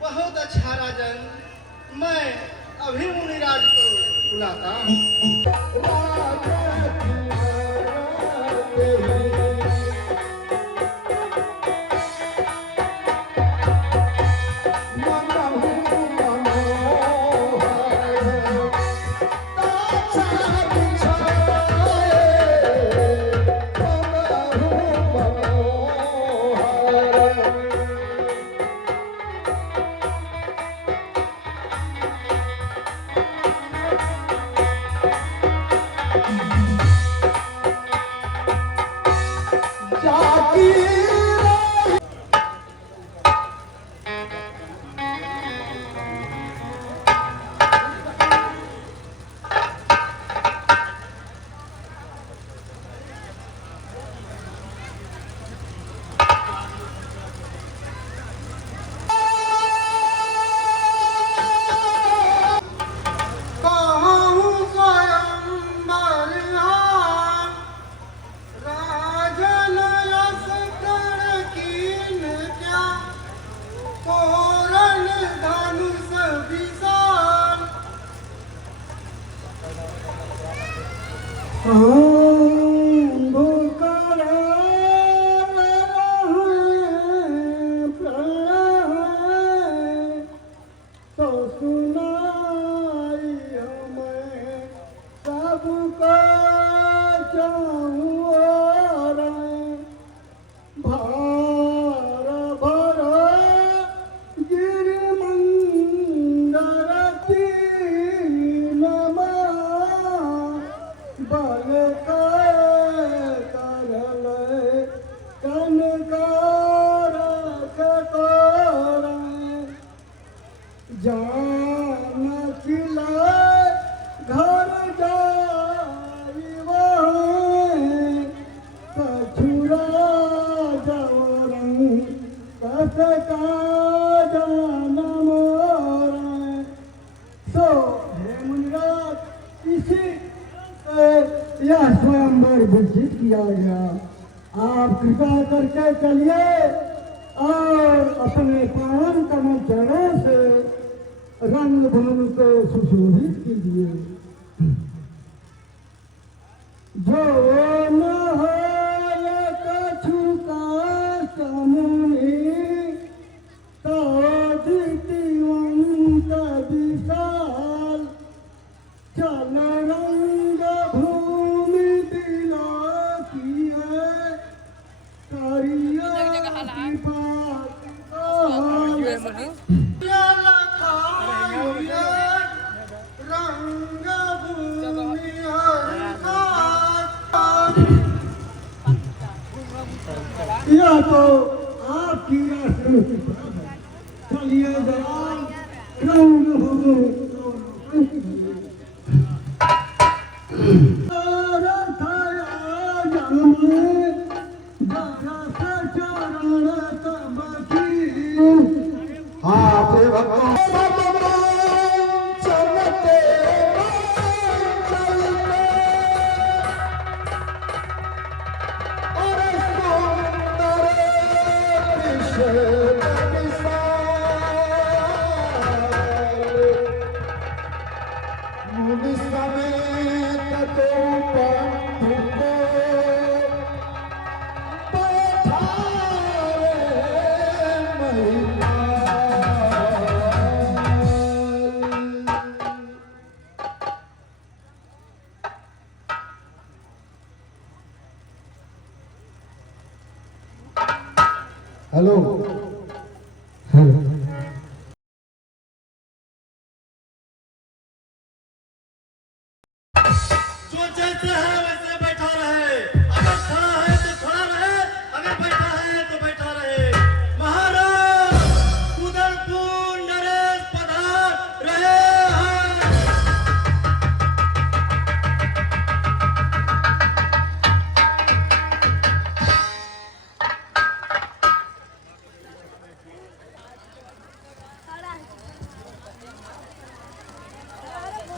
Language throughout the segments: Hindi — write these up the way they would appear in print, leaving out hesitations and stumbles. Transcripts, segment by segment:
बहुत अच्छा राजन, मैं अभी मुनिराज को बुलाता हूँ। यह स्वयंवर घोषित किया गया। आप कृपा करके चलिए और अपने पावन कमल चरणों से रंगभूमि को सुशोभित कीजिए। जो न हो कछु का समुनि तो दीप्तिवंत विशाल चल रंग भूमि दिला किए करिया यह तो आपकी चलिए जवान रंग भूमि चलते चलते और सुंदर मुनि समेत तो बंधु को हेलो हेलो जो जैसे है वैसे बैठा रहे, अगर खड़ा है तो खड़ा रहे, अगर बैठा है तो बैठा रहे। महाराज उदयपुर नरेश पधार रहे हैं।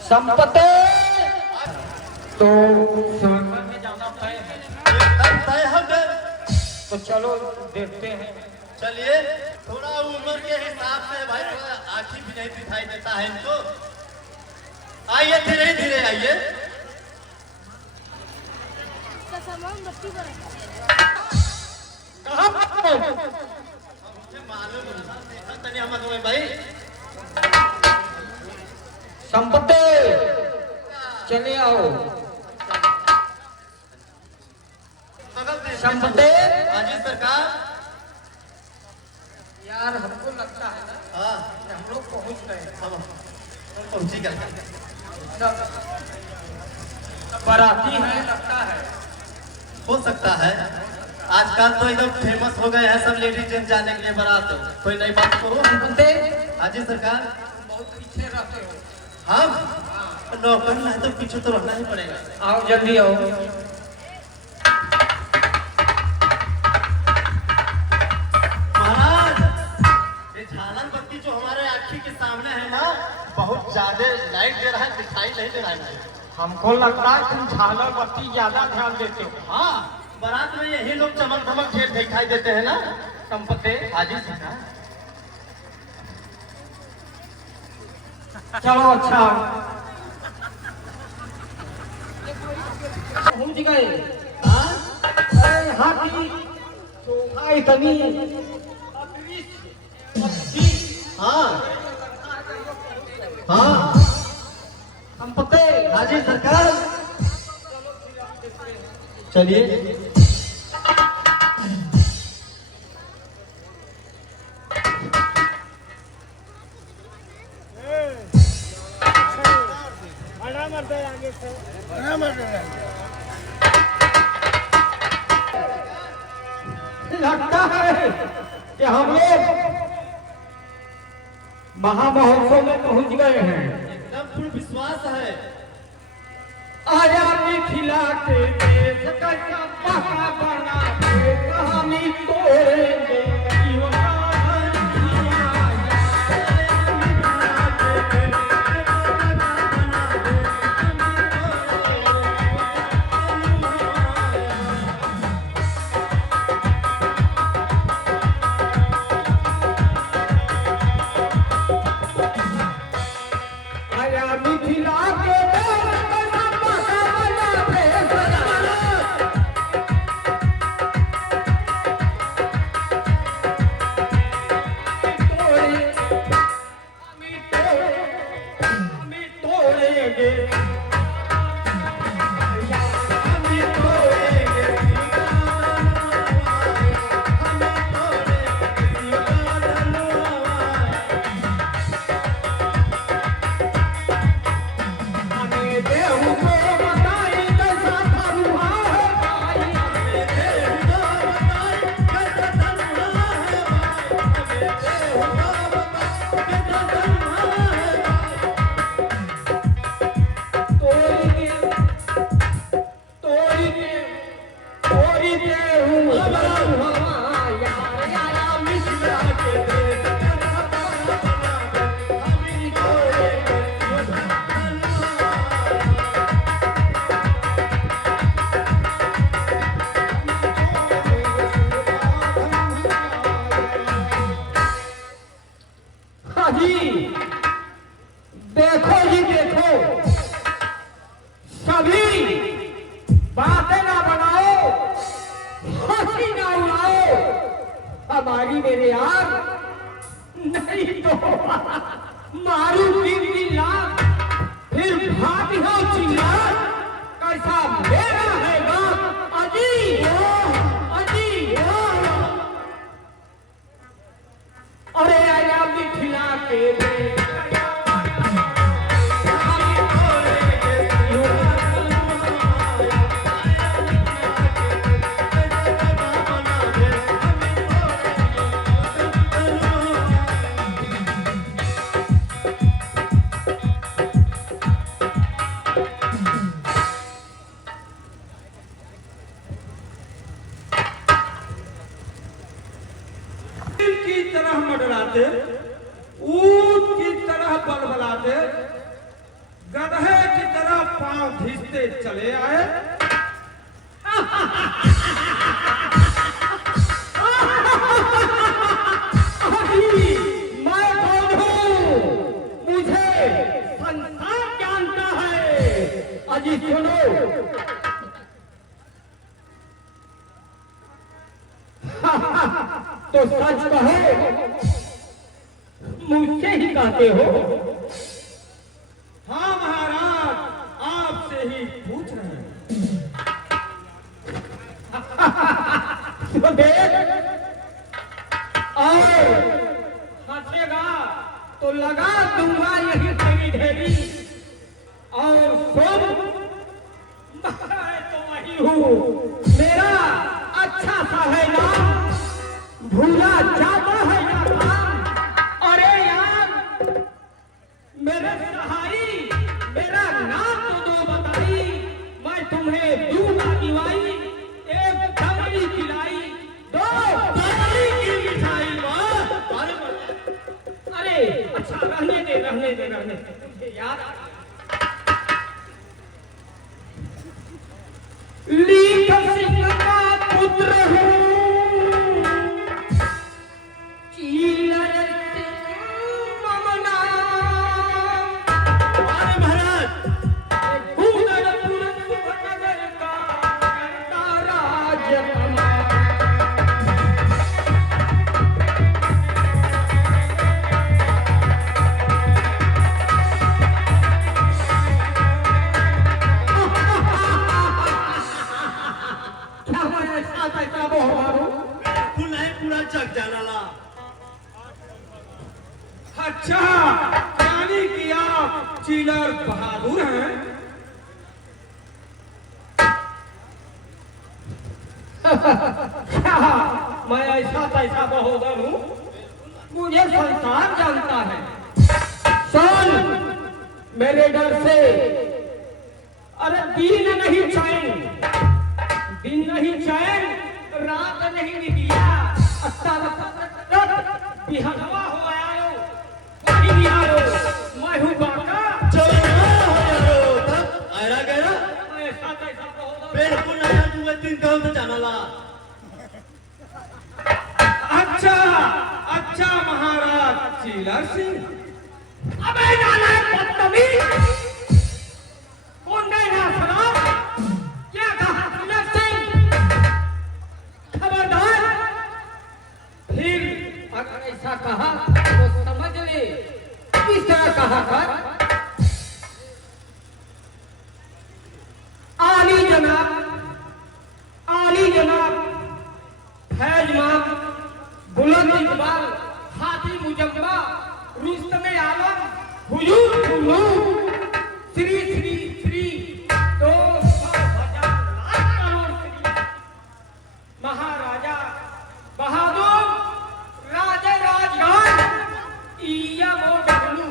संपत्ति तो स्वर्ग में जाना तय है, एकदम तय है फिर। तो चलो देखते हैं। चलिए, थोड़ा उम्र के हिसाब से भाई थोड़ा आँखी भी नहीं दिखाई देता है इनको। आइए धीरे धीरे आइए। कहाँ मुझे मालूम था, देखा तनी हम तुम्हें भाई। संपत्ति चले आओ। संपत्ति हाजी सरकार। यार हमको लगता है ना हाँ, कि हम लोग पहुंच गए हैं। हम पहुंची गए। सब बाराती है लगता है। हो सकता है, आजकल तो एकदम फेमस हो गए हैं सब लेडीज जेंट्स जाने के लिए बारात। कोई नई बात करो। संपत्ति हाजी सरकार। बहुत पीछे रहते हो। हम नौकर ना है तो पीछे तो रहना ही पड़ेगा। आओ जल्दी आओ। महाराज, ये झालर बत्ती जो हमारे आँखी के सामने है ना, बहुत ज्यादा लाइट दे रहा है, दिखाई नहीं दे रहा है। हमको लगता है तुम झालर बत्ती ज्यादा ध्यान देते हो। हाँ, बारात में यही लोग चमक धमक ढेर दिखाई देते हैं ना। संपत्ति हाजी सरकार। चलो अच्छा पहुंच गए। हाँ, अरे हाथी चोखा इतनी हाँ, हाँ। संपत्ति हाजी सरकार। चलिए। लगता है कि हम लोग महामहोत्सव में पहुंच गए हैं। एकदम पूर्ण विश्वास है। आया मिथिला के देश का चंपा बना के कहानी तोड़ेंगे। आया मिथिला के मारू 3 लाख फिर भाग हो चिल्ला कैसा मेरा है बाप अजी अजी अरे आया मिठिला के की तरह मडराते ऊंट की तरह बलबलाते गधे की तरह पांव घिसते चले आए मैं कौन हूँ मुझे संसार जानता है अजी सुनो तो सच कहो मुझसे ही कहते हो हाँ महाराज आपसे ही पूछ रहे हैं तो देख और हंसेगा तो लगा दूंगा यही तेरी ढेरी और सुन मैं तो वही हूँ मेरा अच्छा सा है नाम भूला जाता है ना काम अरे यार मेरे सहाई मेरा नाम तो दो बताई मैं तुम्हें दूंगा दिवाई एक डबली खिलाई 2 डबली की मिठाई अरे अच्छा रहने दे मुझे याद लीक सिंह का पुत्र हूँ पूरा जग जाना अच्छा यानी कि आप चिलर बहादुर हैं क्या मैं ऐसा तैसा बहादुर हूँ मुझे संसार जानता है सुन मेरे डर से अरे दिन नहीं चैन रात नहीं निकलिया बिहनवा हो आयो वही बिहारो मैं हूँ बाका जवाना हो यारो तब आयरा गया ऐसा तैसा बहुत बिल्कुल नया तू 3 गांव से जाना ला अच्छा महाराज चिलर सिंह अबे नाना बदतमीज कौन गया सलाम क्या कहा चिलर सिंह खबरदार फिर अगर ऐसा कहा तो समझ ले किस तरह कहा कर आली जनाब फैज मां बुलंद इकबाल हाथी मुजम्मा रुस्तम आलम हुजूर श्री श्री श्री 200,000 करोड़ श्री महाराजा बहादुर राजा राजगढ़ इया मोडू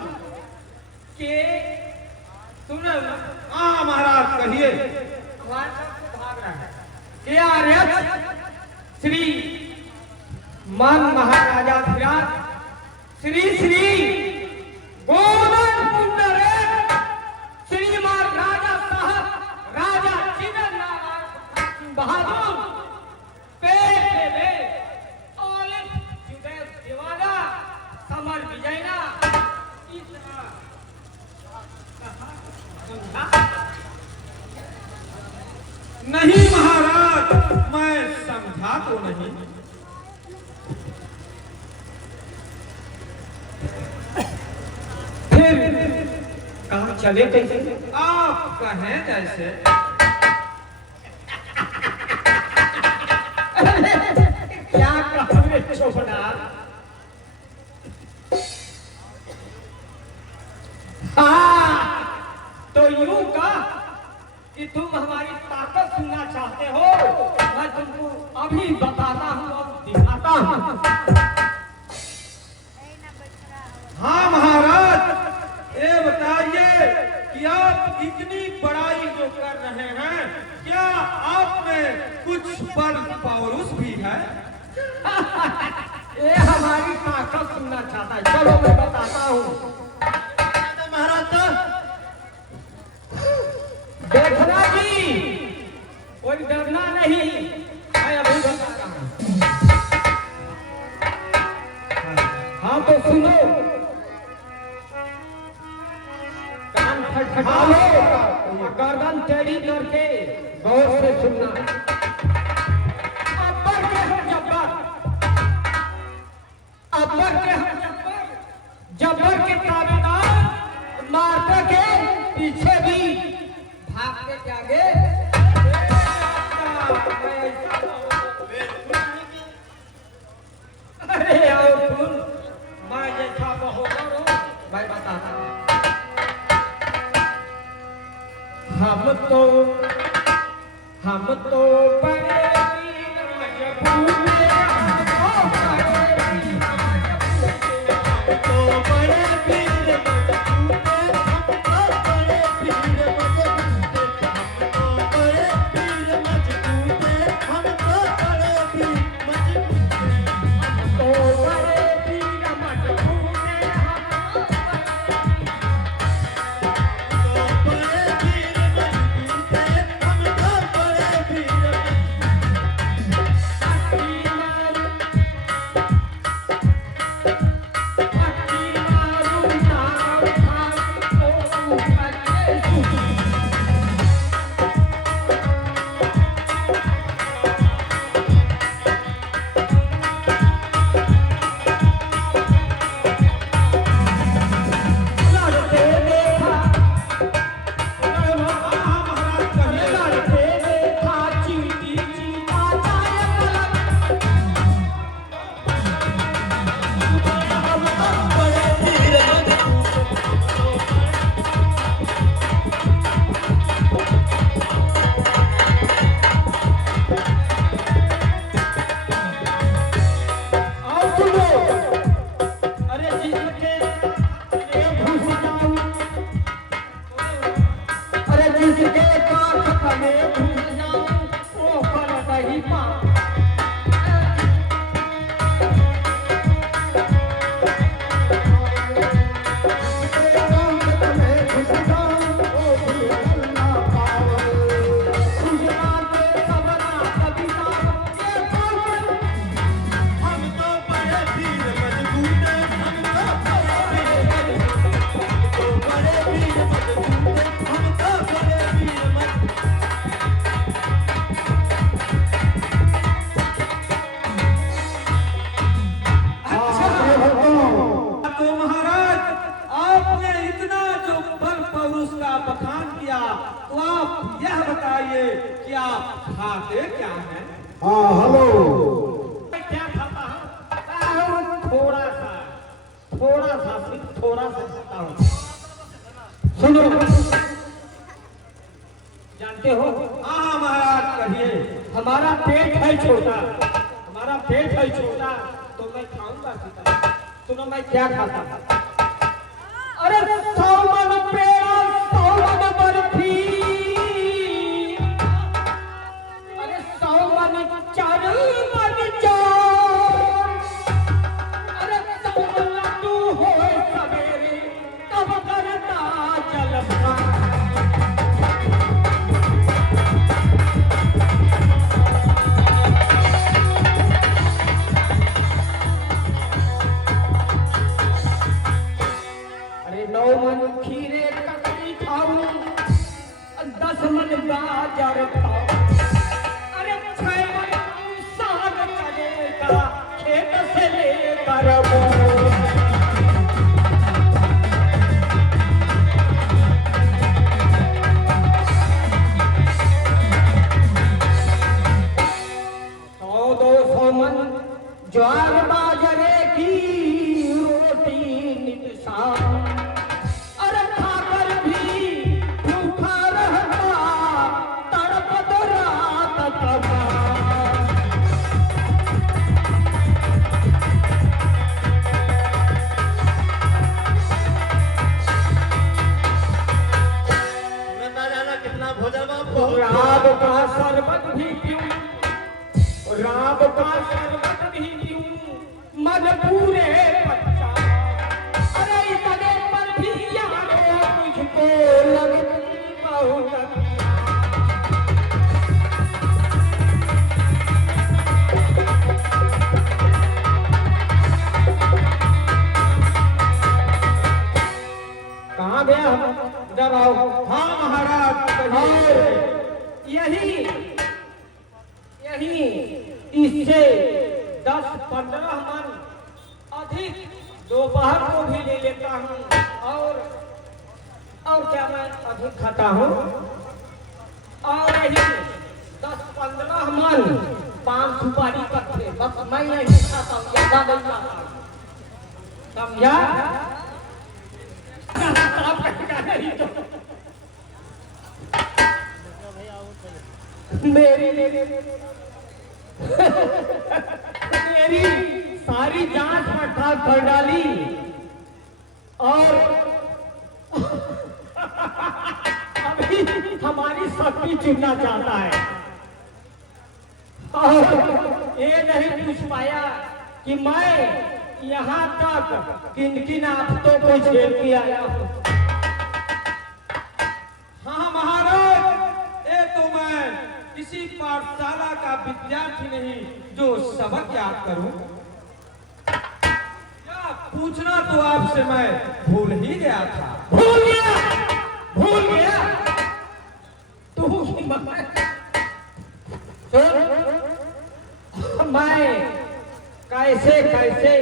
के सुनो हाँ महाराज कहिए भाग रहा है क्या आर्य श्री मन महाराजा धीराज श्री श्री गोदन पुंडरे श्रीमान राजा साहब राजा चिदन बहादुर पेटे ओलिव जुबैर दिवाना समर विजयना इतना नहीं महाराज मैं समझा तो नहीं चले कैसे? आप कहें जैसे। क्या कहोगे चौपनार? हाँ, तो यूं का कि तुम हमारी ताकत सुनना चाहते हो, मैं तुमको अभी बताता हूँ और दिखाता हूँ। हाँ महाराज, ये बताइए कि आप इतनी बड़ाई जो कर रहे हैं, क्या आप में कुछ बल पौरुष भी है? ये हमारी ताकत सुनना चाहता है। चलो मैं बताता हूँ। महाराज देखना जी, कोई डरना नहीं, मैं अभी बता रहा हूँ। हाँ तो सुनो, कान खटखटा लो, गर्दन टेढ़ी करके गौर से सुनना। अब्बर के हम जब्बर, अब्बर के हम जब्बर, जब्बर के ताबेदार, मारते के पीछे भी, भागते के आगे। अरे आओ सुन, मैं जैसा होगा मैं बताता हूँ। हम तो बड़े वीर मजबूर हैं, हम तो बड़े वीर मजबूर खाते क्या है? हाँ हेलो, क्या खाता हूँ? थोड़ा सा सिर्फ थोड़ा सा खाता हूँ। सुनो, जानते हो? हाँ महाराज कहिए। हमारा पेट है छोटा, तो मैं खाऊंगा सीता। सुनो मैं क्या खाता हूँ? अरे 100 मन पेड़ा, 100 मन बर्फी, अरे 100 मन चारू मन चार, अरे 100 मन लड्डू होए सवेरे, तब करता जलपान। अरे 9 मन खीर डराओ। हाँ महाराज कहिए। यही यही इससे 10-15 मन अधिक दोपहर को भी ले लेता हूँ और क्या मैं अधिक खाता हूँ और यही 10-15 मन पान सुपारी करते बस मैं यही खाता हूँ, ज्यादा नहीं खाता। समझा? आप कहेगा नहीं तो मेरी सारी जांच पड़ताल कर डाली और अभी हमारी शक्ति चुनना चाहता है और ये नहीं पूछ पाया कि मैं यहाँ तक किन किन आफतों को झेल के आया हूँ। हाँ महाराज, ये तो मैं किसी पाठशाला का विद्यार्थी नहीं जो सबक याद करूं। क्या पूछना तो आपसे मैं भूल ही गया था। भूल गया तू मैं कैसे कैसे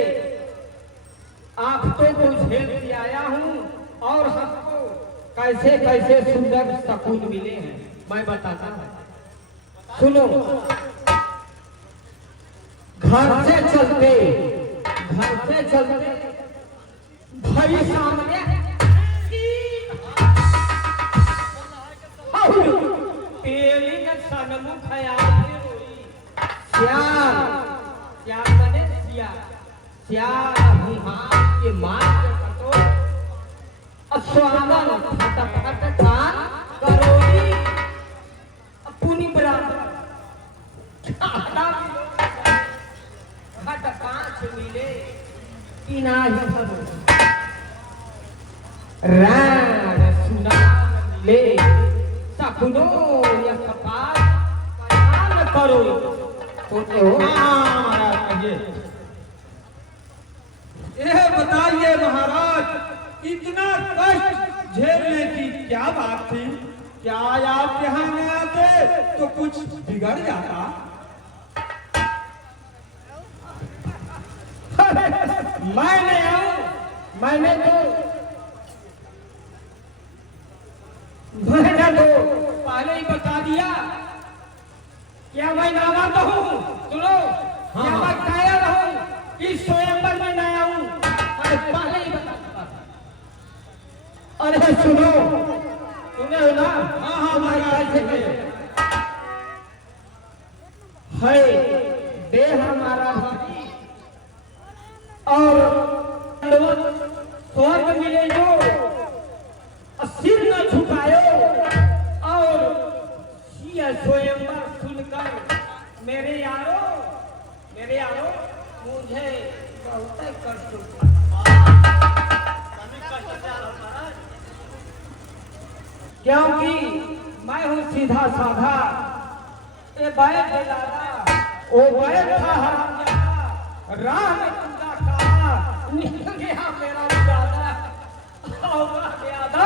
आफतों को झेल के आया हूँ और हमको कैसे कैसे सुंदर सकून मिले हैं मैं बताता हूँ। सुनो, घर से चलते भाई सामने पेड़ी में सनमुख श्याम बने श्याम के मार स्वागत फटाफट खान करोगी पुनी बराबर घट 5 मिले इना ही रान सुना ले सपनो या कपाल कयान करो सोचे हो। महाराज कहिए। यह बताइए महाराज, इतना कष्ट झेलने की क्या बात थी? क्या आप यहाँ न आते तो कुछ बिगड़ जाता? मैंने तो पहले ही बता दिया क्या मैं नावा तो हूँ। सुनो, क्या मैं कायर हूँ, इस स्वयंवर में नया हूँ, मैं पहले ही बता चुका था। अरे सुनो, सुने हो ना? हाँ मैं कैसे है देह हमारा भारी और स्वर्ग मिले जो सिर न झुकायो और स्वयंवर सुनकर मेरे यारो मुझे बहुत कष्ट हुआ। क्योंकि मैं हूँ सीधा साधा, ये बैठ लादा वो बैठ था हरामजादा, राह में तुंगा काला निकल गया मेरा इरादा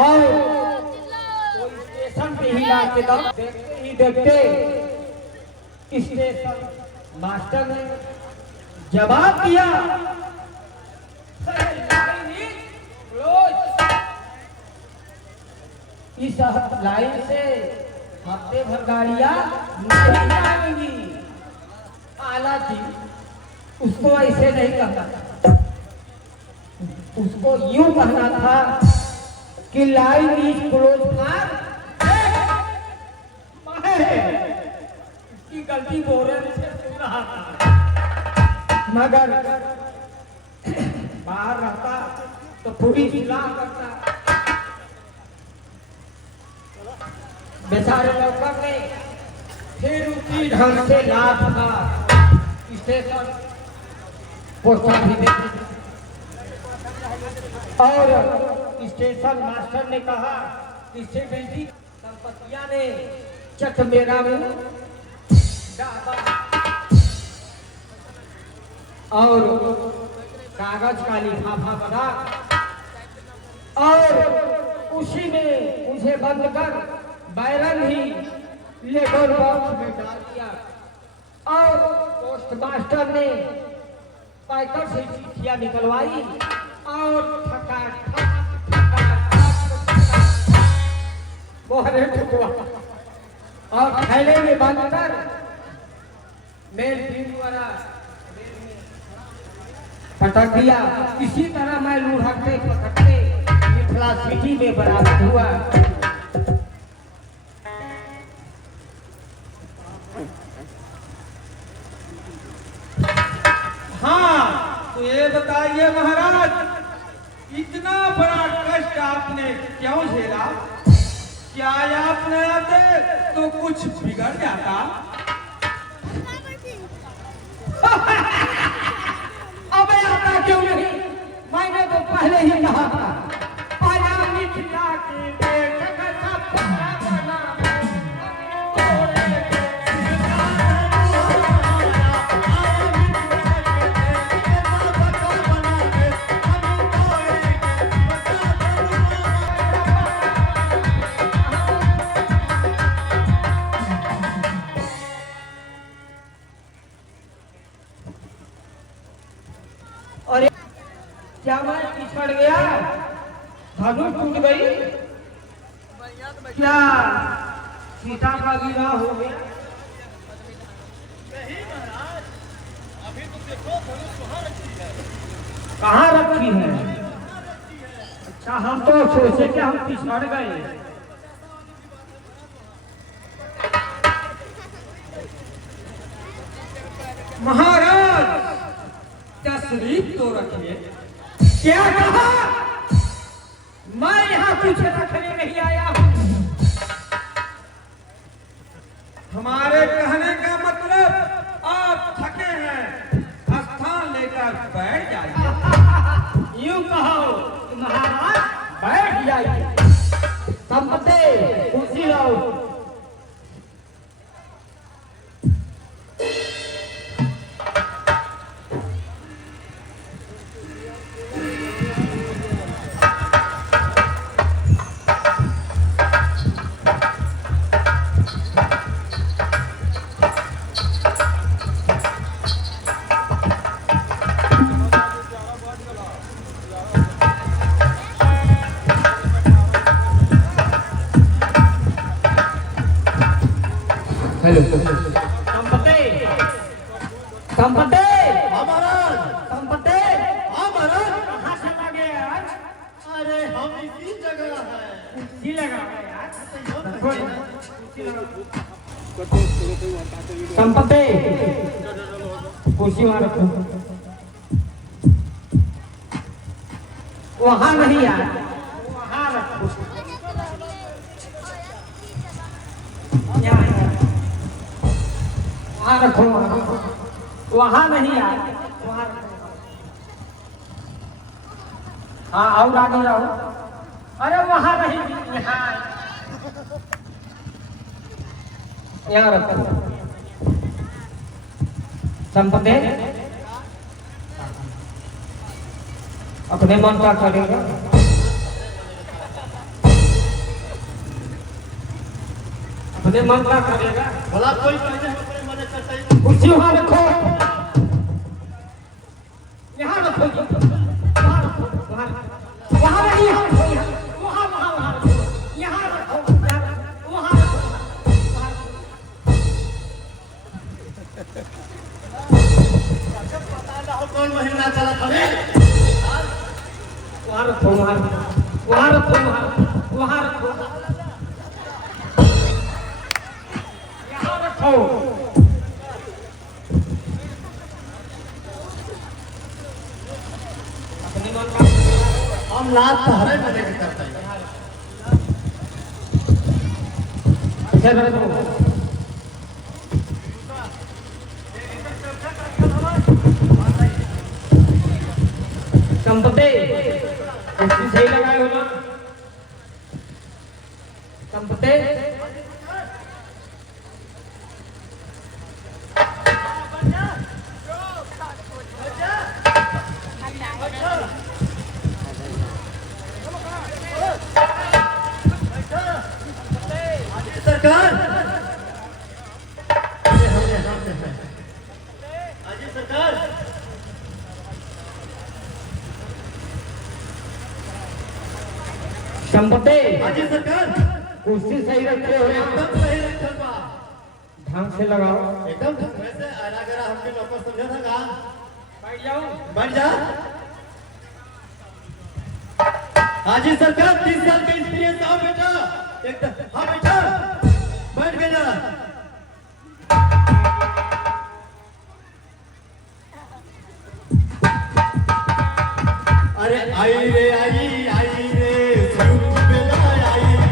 और स्टेशन पे हिला के दम देखते ही देखते स्टेशन मास्टर ने जवाब दिया, इस लाइन से हफ्ते भर गाड़ियां नहीं जाएंगी। आला जी उसको ऐसे नहीं कहना, उसको यूं कहना था कि लाइन इज क्लोज फॉर इसकी गलती बोल रहे से सुन रहा था, मगर बाहर रहता तो पूरी चिल्ला करता। बेचारे नौकर ने फिर उसी ढंग से लात था स्टेशन पोस्टर भी दे और स्टेशन मास्टर ने कहा इससे बेटी दंपतिया ने चट मेरा मुंह डाबा और कागज का लिफाफा बना और उसी में मुझे बंद कर बैरन ही लेटर बॉक्स में डाल दिया और पोस्ट मास्टर ने पैकेट से चिट्ठियां निकलवाई और मोहरे ठुकवा और थैले में बंद कर मेल टीम द्वारा पटक दिया। इसी तरह मैं लूढ़कते पकड़ते मिथिला सिटी में बराबर हुआ। हाँ, तो ये बताइए महाराज, इतना बड़ा कष्ट आपने क्यों झेला? क्या आप न आते तो कुछ बिगड़ जाता? अबे आता क्यों नहीं? मैंने तो पहले ही कहा था पाया मिथिला के देश का सब बना और क्या मैं पिछड़ गया? धनु टूट गई? क्या सीता का विवाह हो गया? अभी तो देखो धनुष वहां रखी है। कहाँ रखी है? अच्छा, हम तो सोचे कि हम पिछड़ गए। महाराज, तशरीफ तो रखिए। क्या कहा? मैं यहाँ कुछ रखने नहीं आया हूँ। हमारे कहने का मतलब आप थके हैं, स्थान लेकर बैठ जाइए। यूं कहो कि महाराज बैठ जाइए। संपत्ति कुर्सी लाओ। हेलो संपत्ति, संपत्ति, हाँ महाराज। संपत्ति, हाँ महाराज। कहाँ से लगे आज? अरे हम इसी जगह है। कुर्सी लगा है आज। संपत्ति, कुर्सी वहाँ रखो। वहाँ नहीं यार, वहाँ रखो। यहाँ वहाँ रखो, वहाँ नहीं यार, वहाँ रखो। हाँ, और आगे जाओ। अरे वहाँ नहीं, यहाँ यहाँ रखो। संपत्ति अपने मन का करेगा। अपने मन का करेगा। भला कोई कहते हैं अपने मन से सही। कुर्सी वहाँ रखो, यहाँ रखो, वहाँ रखो, वहाँ रखो। वहाँ नहीं, यहाँ रखो, यहाँ वहाँ वहाँ वहाँ रखो, यहाँ रखो, वहाँ रखो, वहाँ पता ना हो कौन महीना चला था। वहाँ रखो, वहाँ रखो, वहाँ रखो, वहाँ रखो, यहाँ रखो। अपनी मन का हम लात सहारे में लेके करते हैं। इधर रखो। संपत्ति कुर्सी सही लगाए हो ना? संपत्ति संपत्ति हाजी सरकार कुर्सी सही रखे हुए एकदम सही रखल बा, ढंग से लगाओ। एकदम वैसे आना गरा हमके नौकर समझा था का। बैठ जाओ। बैठ जा। हाजी सरकार 30 साल का एक्सपीरियंस आओ बेटा, एकदम हाँ बेटा बैठ गए जरा। अरे आई रे आई रे सूट बेला आई रे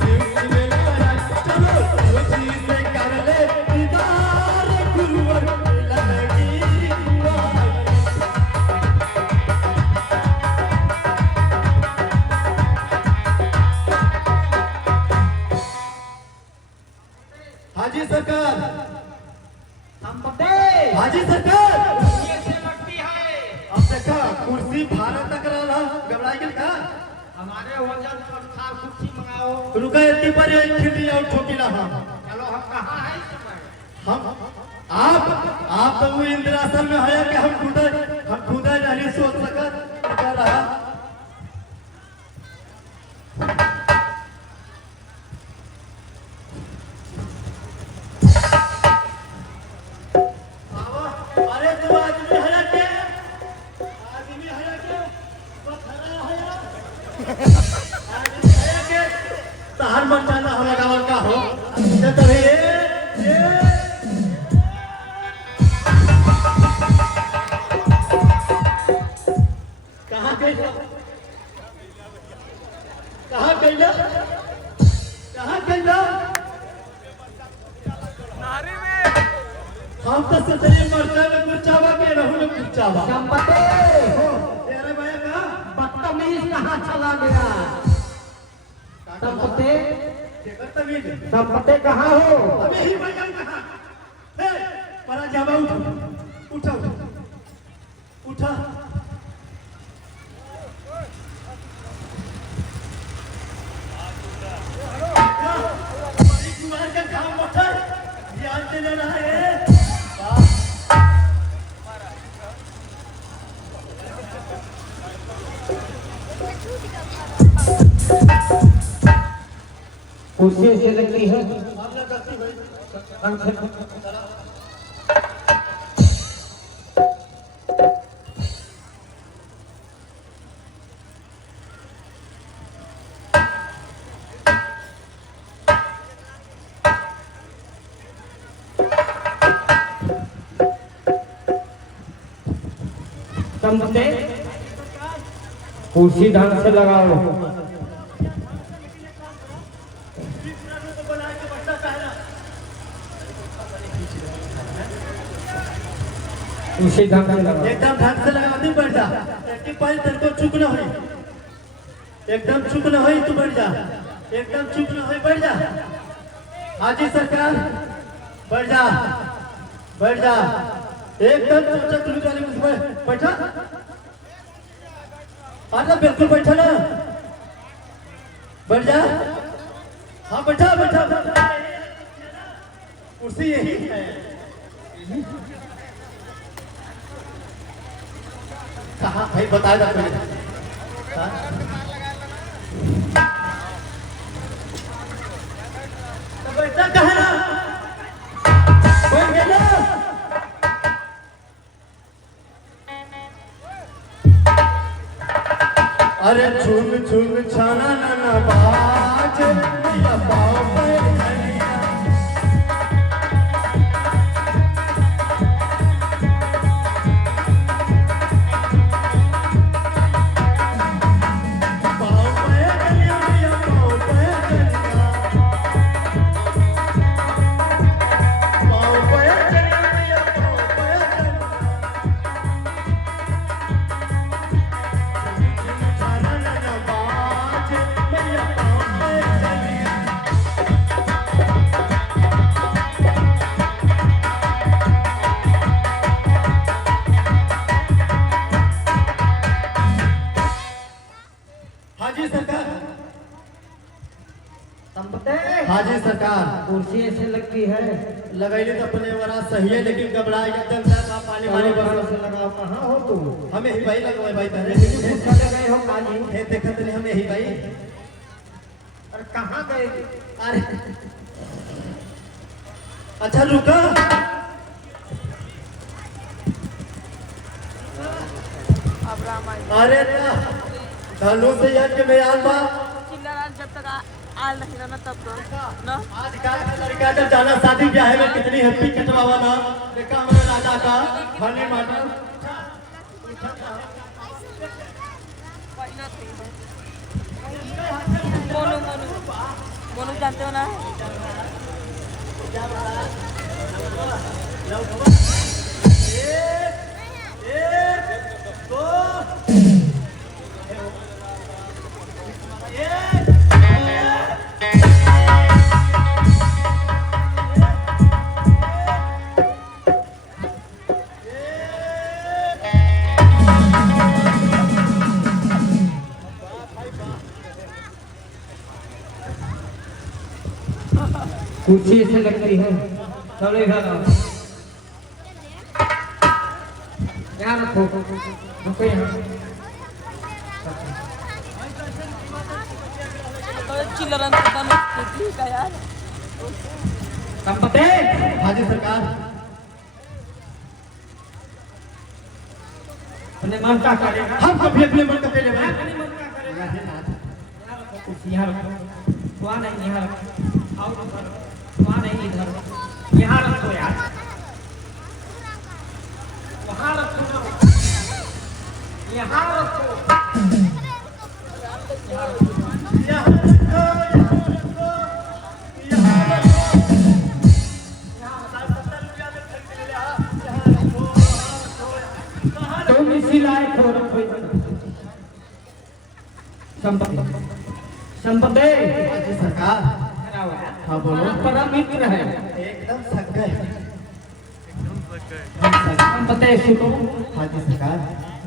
सूट बेला आई। चलो उसी से कर ले दीदार गुरुवर लगी हुआ। हाजी सरकार संपत्ति हाजी सरकार ये से लगती है। अब देखा कुर्सी भारत तक रहा घबराई के का हमारे वजन पर था कुर्सी मंगाओ। रुका इतनी पर एक खिल्ली और ठोकी रहा। चलो हम कहाँ है इस समय? हम आप तो वो इंदिरासन में है कि हम खुद नहीं सोच सकत क्या रहा। अरे तू आदमी है क्या? आदमी है क्या? वो खड़ा है आदमी है क्या? तहार मचाना हमारा गाँव का हो ये तो ये कहाँ गई कहाँ गई कहाँ गई हम तो सतरी मरता में कुचावा के रहू में कुचावा। संपत्ति तेरे भैया कहाँ बदतमीज कहाँ चला गया? संपत्ति बदतमीज संपत्ति कहाँ हो? अबे ही भैया कहाँ हे परा जावा उठा उठा कुमार का काम उठा ध्यान से ले रहा है। कुर्सी से लगती है। हमने गलती भाई ढंग से संपत्ति कुर्सी ढंग से लगाओ। कुर्सी ढंग से लगाओ। एकदम ढंग से लगा दी बैठ जा। एक पल तेरे को चुप न होई, एकदम चुप न होई तू बैठ जा, एकदम चुप न होई बैठ जा। हाजी सरकार बैठ जा बैठ जा एकदम सोचा तुम वाली उसमें बैठा। अरे बिल्कुल बैठा ना बैठ जा। हाँ बैठा बैठा कुर्सी यही है। कहाँ भाई बता दो तो बैठा कहाँ ना बैठ गया ना। अरे झूम झूम छाना ना बाज या पाँव पे धनिया। मैया पाँव पे चली ऐसे लगती है। लगैली तो अपने वरा सही है, लेकिन घबरा एकदम से आप पानी मानी कहाँ बस से लगाओ, कहाँ हो तुम? हमें ही भाई लगवाए भाई तारे चले गए हो काली? हे देखत नहीं हमें ही भाई। अरे कहाँ गए? अरे अच्छा रुका, अरे धनु से याद के मैं आल बा चिल्ला जब तक आल नहीं रहना तब तो ना आजकल का लड़का जब जाना शादी ब्याह में कितनी हैप्पी कटवावा ना, देखा हमारे राजा का हनी माता मोनू मोनू मोनू जानते हो ना? कुछ ही ऐसे लगती है। चलो इधर आओ, यहाँ रखो, रखो यहाँ। तो चिल्ला ठीक है यार। संपत्ति हाजी सरकार अपने मन का करेगा। हम कभी अपने मन का पहले भाई अपने मन का करेगा। कुछ यहाँ रखो, वहाँ नहीं, यहाँ रखो। आओ इधर, वहाँ नहीं, इधर यहाँ रखो यार, वहाँ रखो ना, यहाँ रखो, तुम इसी लायक हो, रखो इधर। संपत्ति संपत्ति हाजी सरकार हाँ बोलो। परम मित्र है। एकदम सक गए संपत्ति सुनो, हाजी सरकार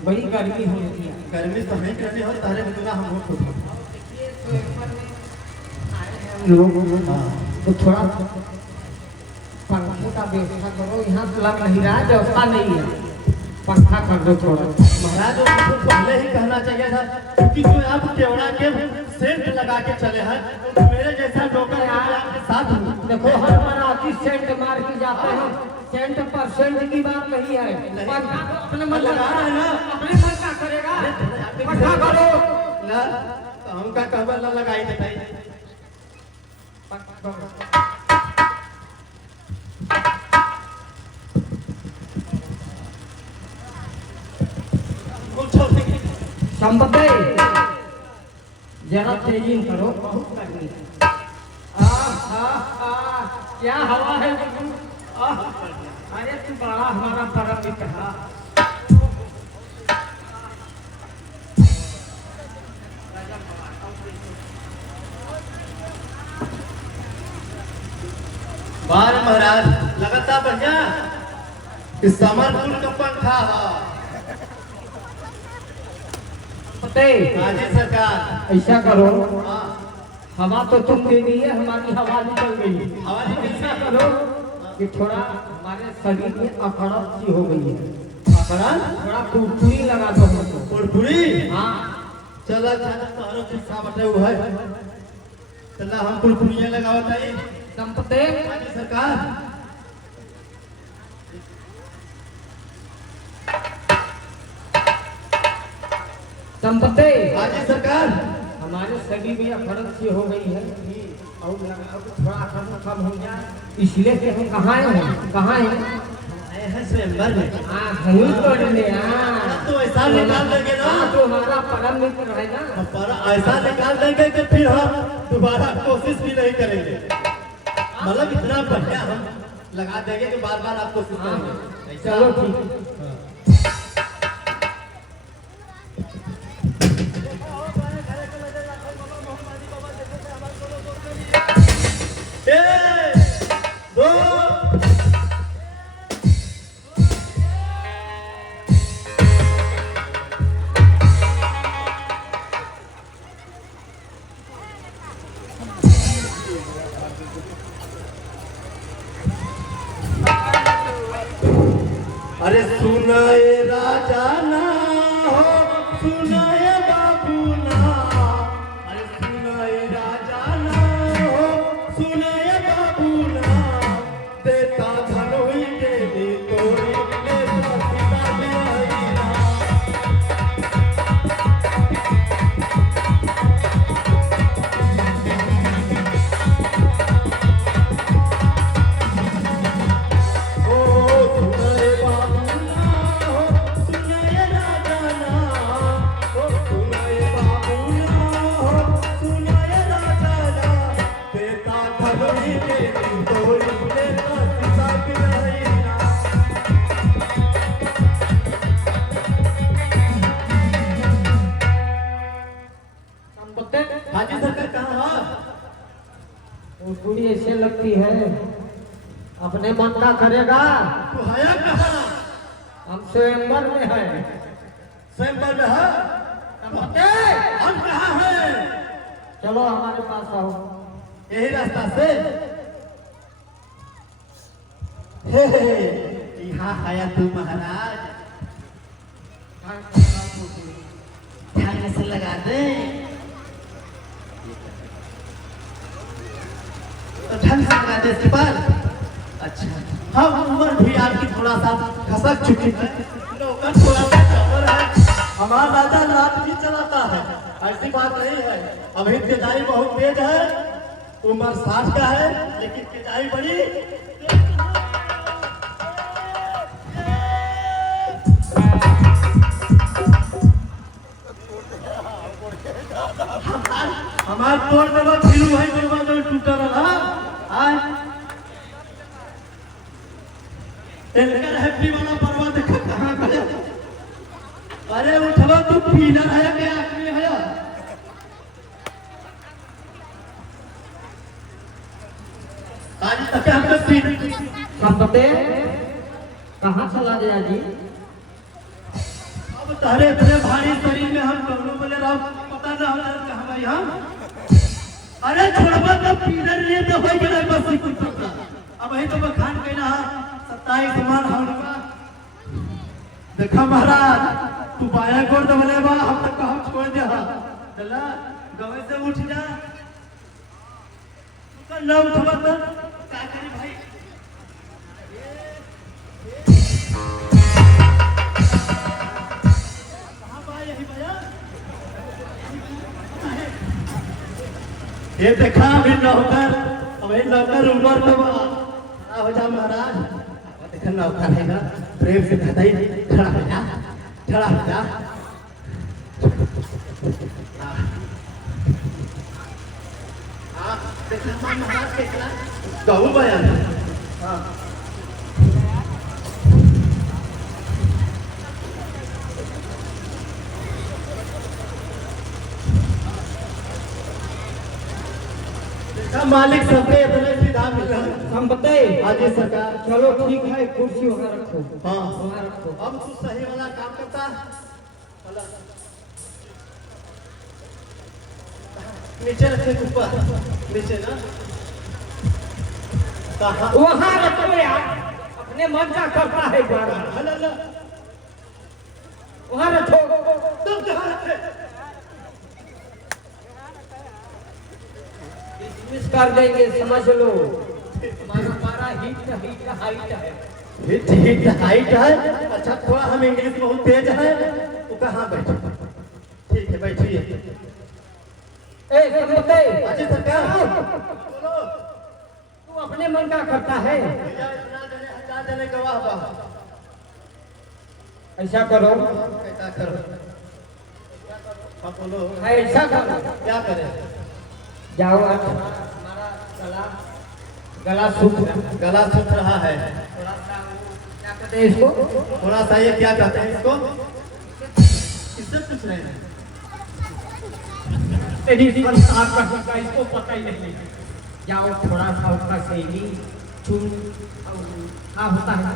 बड़ी गर्मी हो रही है। गर्मी तो नहीं करनी हो तारे बिना हम लोग तो थोड़ा पंखे का व्यवस्था करो, यहाँ तो लग नहीं रहा है, व्यवस्था नहीं है, पंखा कर दो थोड़ा। महाराज उसको पहले ही कहना चाहिए था, क्योंकि जो आप केवड़ा के सेंट लगा के चले हैं, तो मेरे जैसा नौकर आपके साथ हूँ। देखो हर मराठी सेंट मार के जाते हैं, सेंट परसेंट की बात नहीं है। पंखा तो अपने मन लगा रहे हैं ना, अपने मन का करेगा, पंखा करो ना तो हमका कहबा ना लगाई देताई। संपत्ति जरा तेजी करो, बहुत गर्मी है। क्या हवा है बिल्कुल। अरे तू बड़ा हमारा परम मित्र है। बार महाराज लगता बढ़िया इस समरपुर का पंखा है। हाजी सरकार ऐसा करो, हाँ हवा तो तुम दे दी है, हमारी हवा निकल गई। हमारी ऐसा करो कि थोड़ा हमारे शरीर में अकड़न सी हो गई है, अकड़न थोड़ा कुरकुरी लगा दो हमको। कुरकुरी हाँ चला चला तोहरो किस्सा बटे वो है, चला हम कुरकुरियां लगावत है। संपत्ति हाजी सरकार संपत्ति हाजी सरकार हमारे शरीर में अकड़न सी हो गई है, और थोड़ा अकड़न कम हो जाए, इसलिए कि हम कहाँ हैं, कहाँ हैं? आए हैं स्वयंवर में। हाँ सही बोले। हाँ तो ऐसा निकाल देंगे ना, हाँ, तो हमारा परम मित्र है ना। पर ऐसा निकाल देंगे कि फिर हम दोबारा कोशिश भी नहीं करेंगे। मतलब इतना बढ़िया हम लगा देंगे कि बार बार आप कोशिश करेंगे। ऐसा चलो ठीक है। अरे सुनाए राजा ना हो, सुनाए बाबू ना, अरे सुनाए राजा ना हो, सुनाए बाबू ना, देता धनोई देवी तोरी लेता सीता बिहाईना। हाजी सरकार कहाँ है? वो पूरी ऐसे लगती है अपने मन का करेगा। तू है कहाँ? हम स्वयंवर में है। स्वयंवर में है? हम कहाँ हैं? चलो हमारे पास आओ। यही रास्ता से हे यहाँ आया तू महाराज, ध्यान से लगा दे तो ढंग से लगा दे इसके बाद। अच्छा हम उम्र भी आपकी थोड़ा सा खसक चुकी है, नौकर थोड़ा सा कमर है, हमारा राजा रात भी चलाता है, ऐसी बात नहीं है। अभी तेजाई बहुत तेज है, उम्र 60 का है लेकिन तेजाई बड़ी। हमार तोड़ देवा फिरू भाई देवा तो टूटा रहा आज इनकर हैप्पी वाला परवा देखा कहाँ गया। अरे उठवा तू पीलर है क्या आदमी है? आज तक हमको पीलर संपते कहाँ चला गया जी? अब तारे इतने भारी शरीर में हम कौनो बोले रहो पता ना हो कहाँ भाई हम। अरे छोड़वा तो पीलर लिए तो हो गया बस कुछ पता। अब वही तो बखान कहना 27 मान होगा। देखा महाराज तू बाया गोड़ दबले बा, हम तक हम छोड़ दे चला गवे से उठ जा। तो ना उठवा तो क्या करी भाई? ये देखा अभी नौकर, अभी नौकर उम्र तो खड़ा हो जा महाराज। देखा नौकर है ना, प्रेम से कहता ही खड़ा हो जा, खड़ा हो जा। देखा महाराज देखला गहू बयान। हाँ मालिक सबके इतने सीधा मिला। संपते हाजी सरकार चलो ठीक है, कुर्सी वहाँ रखो। हाँ वहाँ रखो। अब तू सही वाला काम करता। नीचे रखे ऊपर नीचे ना कहाँ? वहाँ रखो यार, अपने मन का करता है द्वारा। वहाँ रखो। तुम कहाँ रखे? डिसमिस कर देंगे, समझ लो। हमारा हिट हाइट है। हिट हाइट है। अच्छा थोड़ा हम इंग्लिश बहुत तेज है, तो कहाँ बैठे? ठीक है बैठिए। ए संपते हाजी सरकार बोलो। तू अपने मन का करता है। भैया इतना जने 1000 जने गवाह बा। ऐसा करो, कैसा करो? आप बोलो ऐसा करो, क्या करें? जाओ आज हमारा गला सूख रहा है। थोड़ा सा क्या कहते हैं इसको? थोड़ा सा ये क्या कहते हैं इसको? किससे पूछ रहे हैं? इसको पता ही नहीं। जाओ थोड़ा सा उसका शैली चून क्या होता है?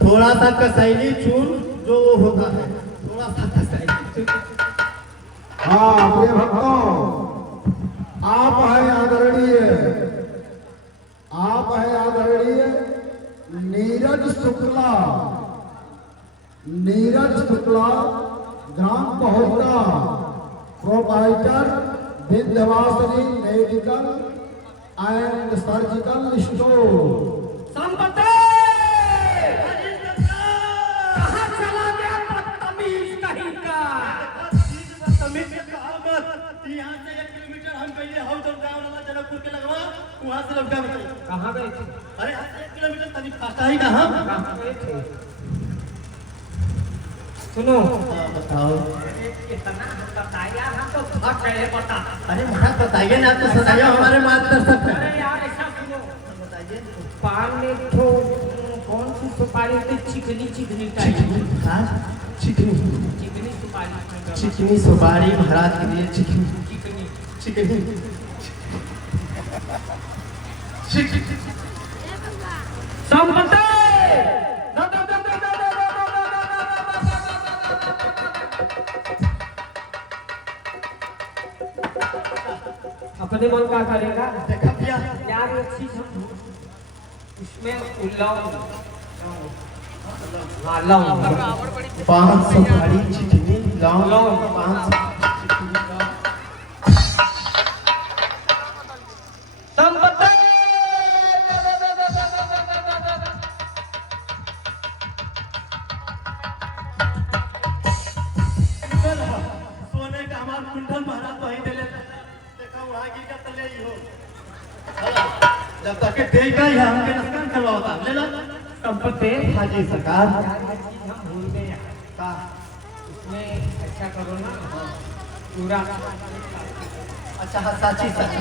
थोड़ा सा कसैली चून जो वो होता है, थोड़ा सा कसैली। हाँ प्रिय भक्तों, आप हैं आदरणीय, आप हैं आदरणीय नीरज शुक्ला नीरज शुक्ला, ग्राम Pahota, proprietor Vindhyavasini medical and surgical store. संपत्ति कहाँ चला गया बदतमीज कहीं का? तमीज के कहावत यहाँ से 1 किलोमीटर हम पहले हाउस गाँव वाला जनकपुर के लगवा वहाँ से लौटा बताइए। कहाँ गए थे? अरे 1 किलोमीटर तनी फास्ता ही कहाँ? कहाँ गए थे? सुनो, बताओ। इतना बताया हम तो थक गए बता। अरे महाराज बताइए ना तो सदाया हमारे मार्गदर्शक है। अरे यार ऐसा सुनो, बताइए। पान में तो कौन सी सुपारी थी? चिकनी चिकनी टाइप चिकनी चिकनी सुपारी। चिकनी सुपारी महाराज के लिए चिकनी चिकनी चिकनी संपत्ति अपने मन का करेगा देखा भैया यार एक चीज हम इसमें लौंग हाँ लौंग 5 सुपारी चिकनी लौंग लौंग। 5 संपत्ति सोने का हमारा कुंठल महाराज वहीं दे लेते देखा वहाँ गिर का तले ही हो जब तक देगा ही हमके नुकसान करवाता ले लो संपत्ति हाँ जी सरकार हम भूल गए का इसमें अच्छा करो ना पूरा अच्छा हाँ साची साची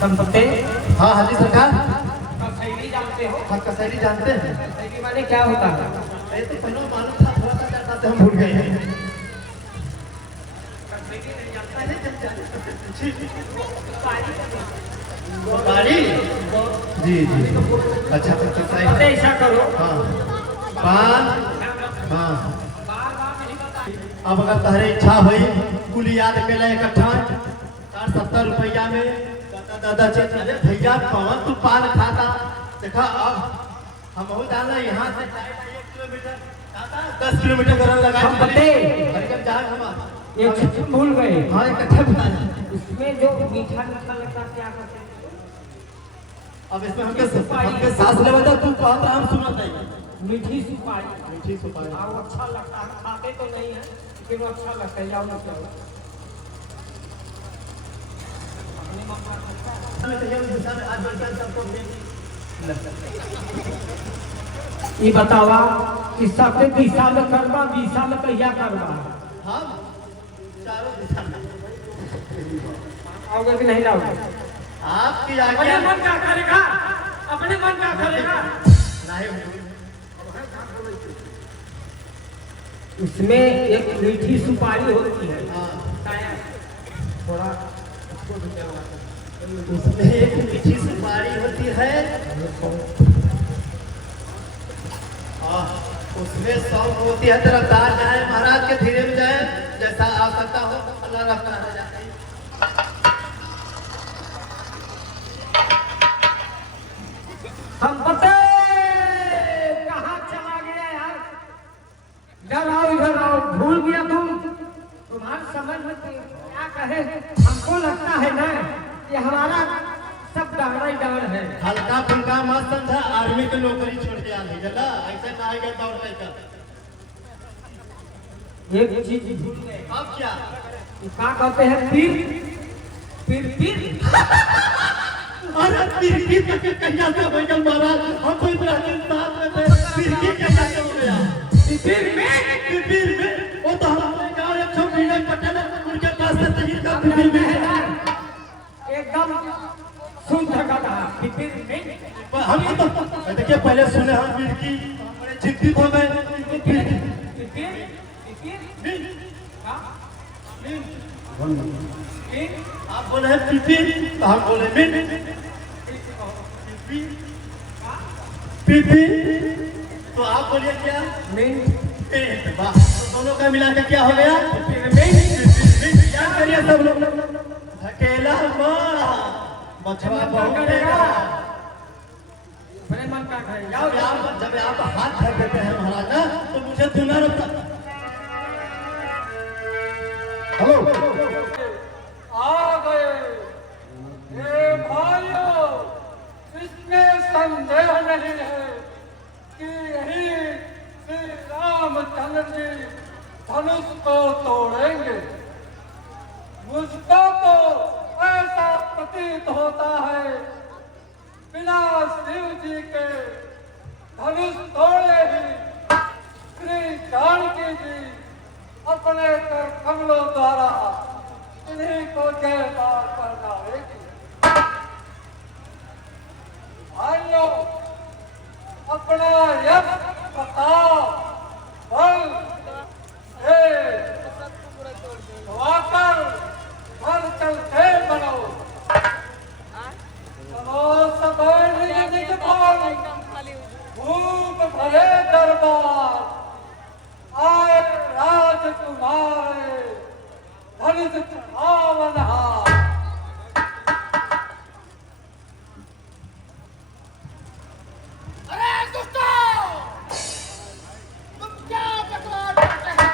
संपत्ति हाँ हाँ जी सरकार कसैली जानते हो? हाँ कसैली जानते हैं कसैली माने क्या होता है? ये तो पहले मालूम था थोड़ा सा जानता थे हम भूल गए हैं सुपारी जी जी अच्छा कसैली अरे ऐसा करो हाँ पान हाँ अब अगर तहरे इच्छा हुई कुल याद के लिए इकट्ठा 60-70 रुपया में दादा चेक अरे भैया पवन तू पान खाता देखा अब हम बहुत डाला यहाँ से 1 किलोमीटर 10 किलोमीटर कर लगा संपत्ति जाए हम एक चीज भूल गए हाँ इकट्ठा बता दें। उसमें जो मीठा मीठा लगता क्या करते हैं? अब इसमें हमके सांस ले बता तू कहता हम सुना चाहिए मीठी सुपारी। मीठी सुपारी हाँ वो अच्छा लगता है, खाते तो नहीं है लेकिन वो अच्छा लगता है। जाओ मतलब अपने मन का लगता है। ये बतावा कि सबसे दिशा में करवा दिशा में कहिया करवा हम चारों दिशा में आओगे कि नहीं लाओगे? आपकी अपने आज्ञा मन का करेगा, अपने मन का करेगा। नहीं उसमें एक मीठी सुपारी होती है हाँ थोड़ा उसमें एक मीठी सुपारी होती है हाँ उसमें 100 होती है तरफदार जाए महाराज के धीरे में जाए जैसा आवश्यकता हो अल्लाह रखता है जाते ही संपत्ति कहाँ चला गया यार? इधर आओ भूल गया तुम। तुम्हारे समझ में क्या कहे? हमको लगता है ना कि हमारा सब डांडा ही डांड है। हल्का फुल्का मत समझा आर्मी की नौकरी छोड़ के आ गई जला ऐसे ना आएगा दौड़ लेकर एक चीज भूल गए। अब क्या क्या कहते हैं? पीर पीर पीर अरे फिरकी तक कन्या से बैठल महाराज हम तो इब्राहिम साहब में थे फिरकी कन्या से हो गया पीर में फिर में वो तो हमारे गांव एक छो मीनन पटेल उनके पास से शहीद का फिर में एकदम सुन सका था। पीर में हम तो देखिए पहले सुने हम फिरकी बड़े चिंतित हो गए फिरकी पीर पीर आप बोले हैं पीपी तो हम बोले मिन पीपी तो आप बोलिए क्या वाह तो दोनों का मिला के क्या हो गया क्या करिए सब लोग अकेला बछवा बहुत बड़े मन का है जब आप हाथ फेर देते हैं महाराज ना तो मुझे सुना रहता। हेलो आ गए। ये भाइयों, इसमें संदेह नहीं है कि यही श्री रामचंद्र जी धनुष को तोड़ेंगे। मुझको तो ऐसा प्रतीत होता है बिना शिव जी के धनुष तोड़े ही श्री जानकी जी अपने कर कमलों द्वारा इन्हीं को जयकार करना होगी। भाइयों, अपना यश प्रताप बल घर चलते बनो। चलो सदैव निज निज भाव भूप भरे दरबार आए राजकुमारे धनुष चढ़ावनहार। अरे दुष्टों, तुम क्या बकवास करते हो?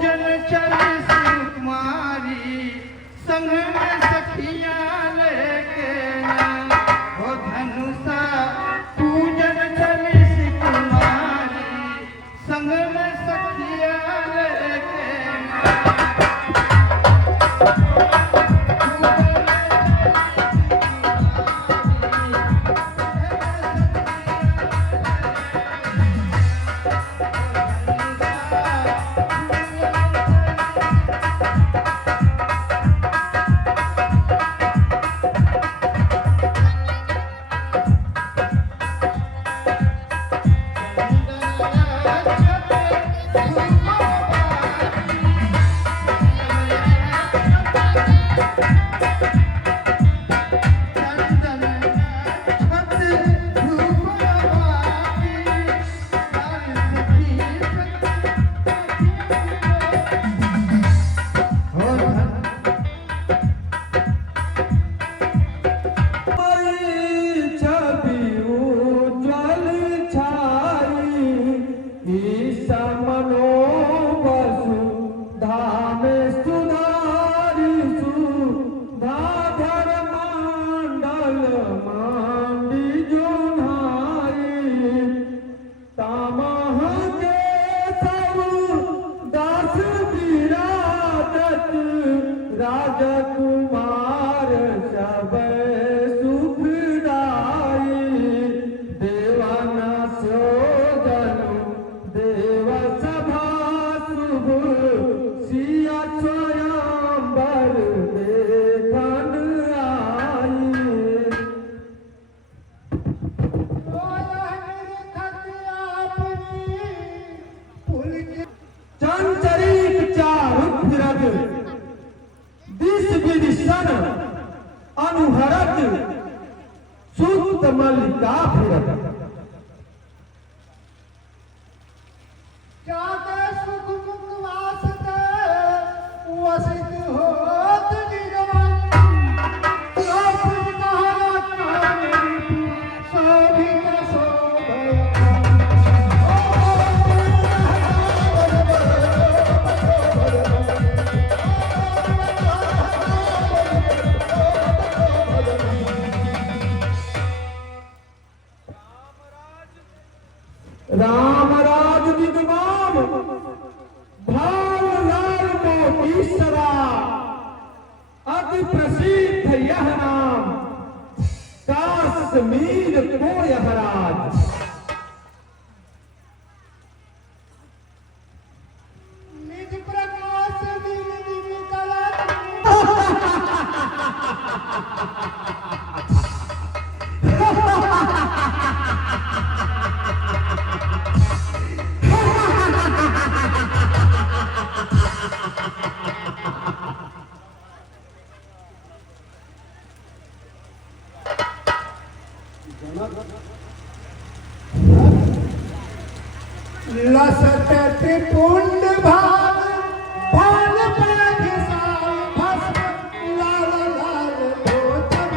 पूजन चली सुकुमारी संग में सखियां लेके हो धनुषा पूजन चली सुकुमारी संग में सखियां लेके राजकुमार सब सुखदाई देवाना सोदनु देव सभा शुभ सिया स्वयंवर देखन आई चंचरिक चारुद्रग दिस विदिशन अनुहरत सुत मल्लिका फिरत जाते सुख मुख वासते वसित होत निगमन शोभित रामराज विद्वान भाव लाल मोतीसरा अति प्रसिद्ध यह नाम काश्मीर को यह राज निज प्रकाश दिन दिन कलत लसत त्रिपुंड भाग भाल पैघ साल भस्म लाल लाल लोचन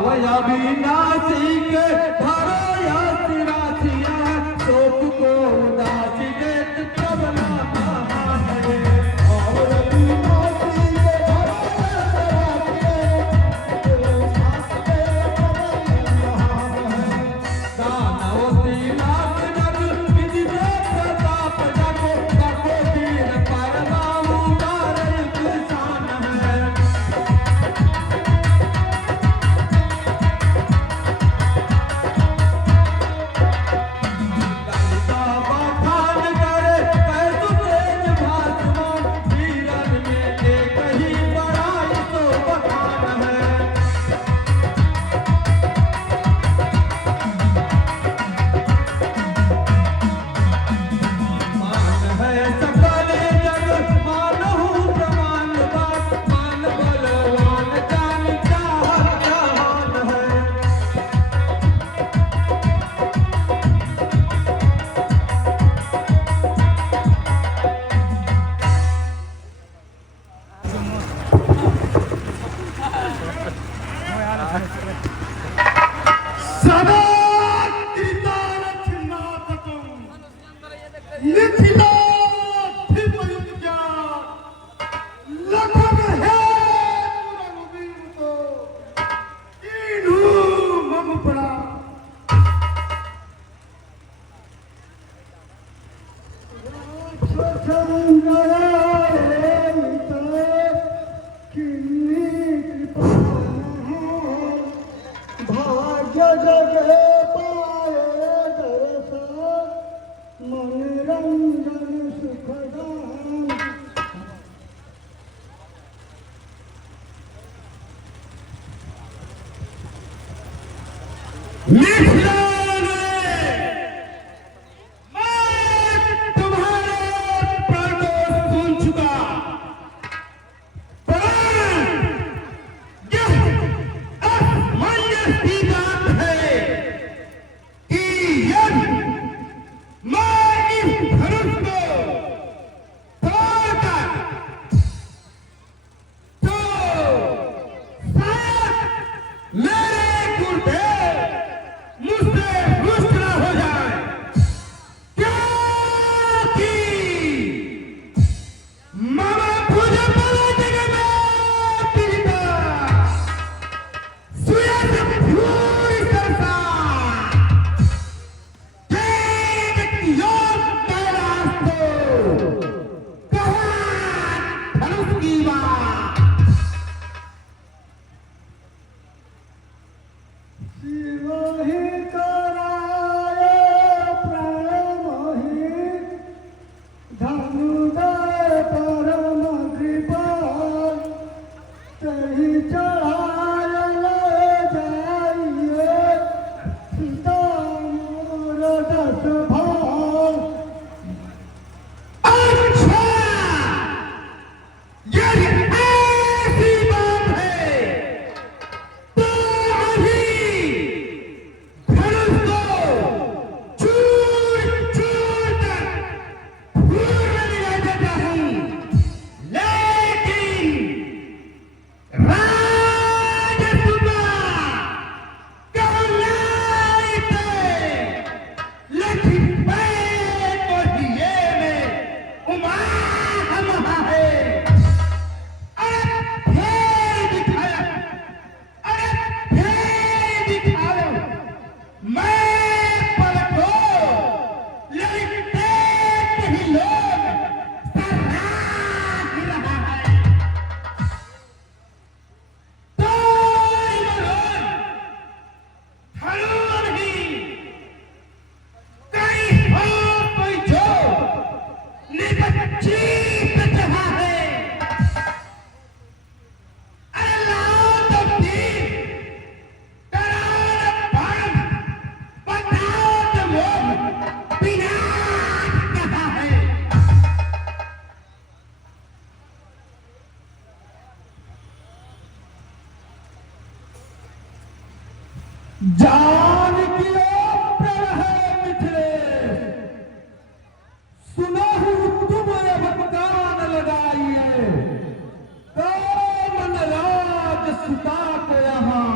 आवया विनाशी के धरया सिरासिया शोक को उदासी देत तब नामा है और विनाशी के धरया सिरासिया सास के महान है दानव तीनाथ जग विधि प्रताप जाको काको दीन परमाहु तारे किसान है ललिता बखान करे कैसु तेज भासमान वीरन में एक ही बड़ाई तो बखान है मान है सकल जग मानहु प्रमाण बात मान बलवान जान चाहत जहान है सदा कृतार्थनाथकं मिथिलाधिपत्या लखन है रघुवीर को इन्हू मम पड़ा भाग्य जगे पाए दर्शन मनोरंजन सुखदान मिथिला में मैं तुम्हारे प्रदोष सुन चुका परंतु यह असमंजस की बात है कि यदि मैं इस धनुष को तोड़कर तो शायद मेरे गुरुदेव मुझसे रुष्ट न हो जाए क्योंकि मम भुज बल जगमें पीड़िता सुयस भूरि सरसा तेज योग कैलाश को कहा धनुष की बात शिवहि कराये प्रणमहि धनुदय परम कृपाल तहि चढ़ायल जाइए सीता मोर दस भाल अच्छा यदि ऐसी बात है तो अभी धनुष को चूर चूर कर भूल में मिला देता हूँ लेकिन राजसुमा कहलाते लक्ष्मीपति को दिए में उमा हम है अरे फेर दिखाया अरे फेर दिखाओ मैं पलटो ललिते ही लोग सराह रहा है तो इमरोन हरून ही कई हो कोई जो निकची जहाँ है अरे लाओ तो तीर करार बाण बताओ तो मोह विनाश कहाँ है जान की प्रण है मिथिलेश सुनहु तुम अब कान लगाइए तो मन राज सुता को यहाँ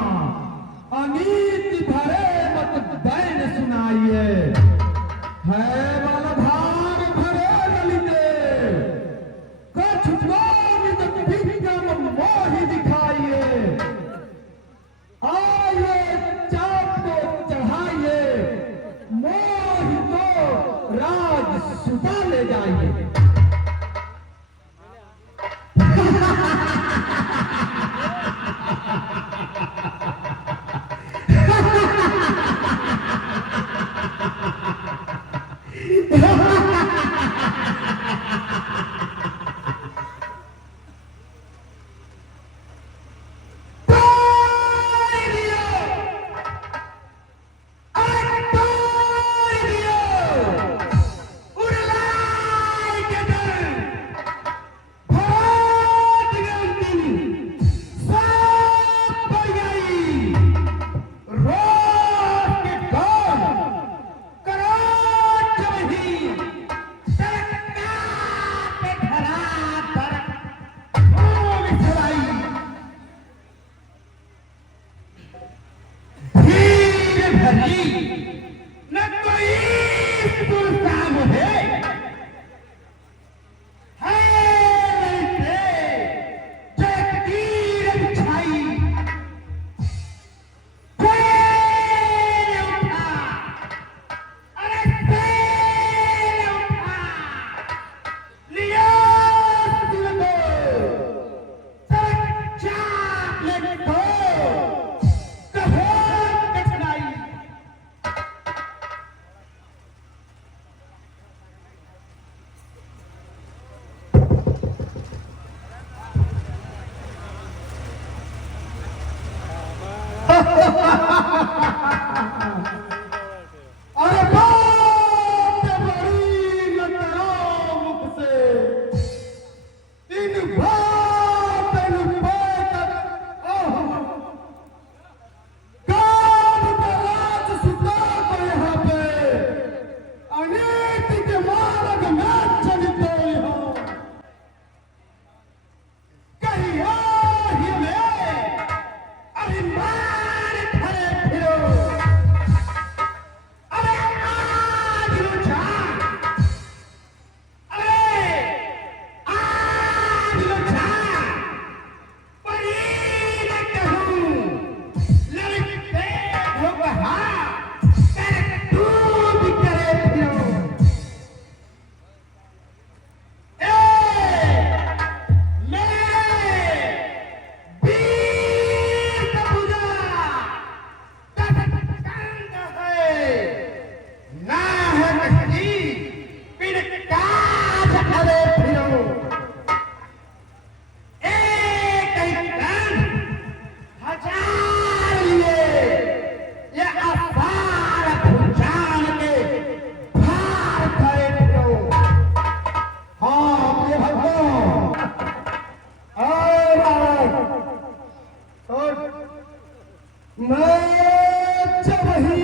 मैं जब ही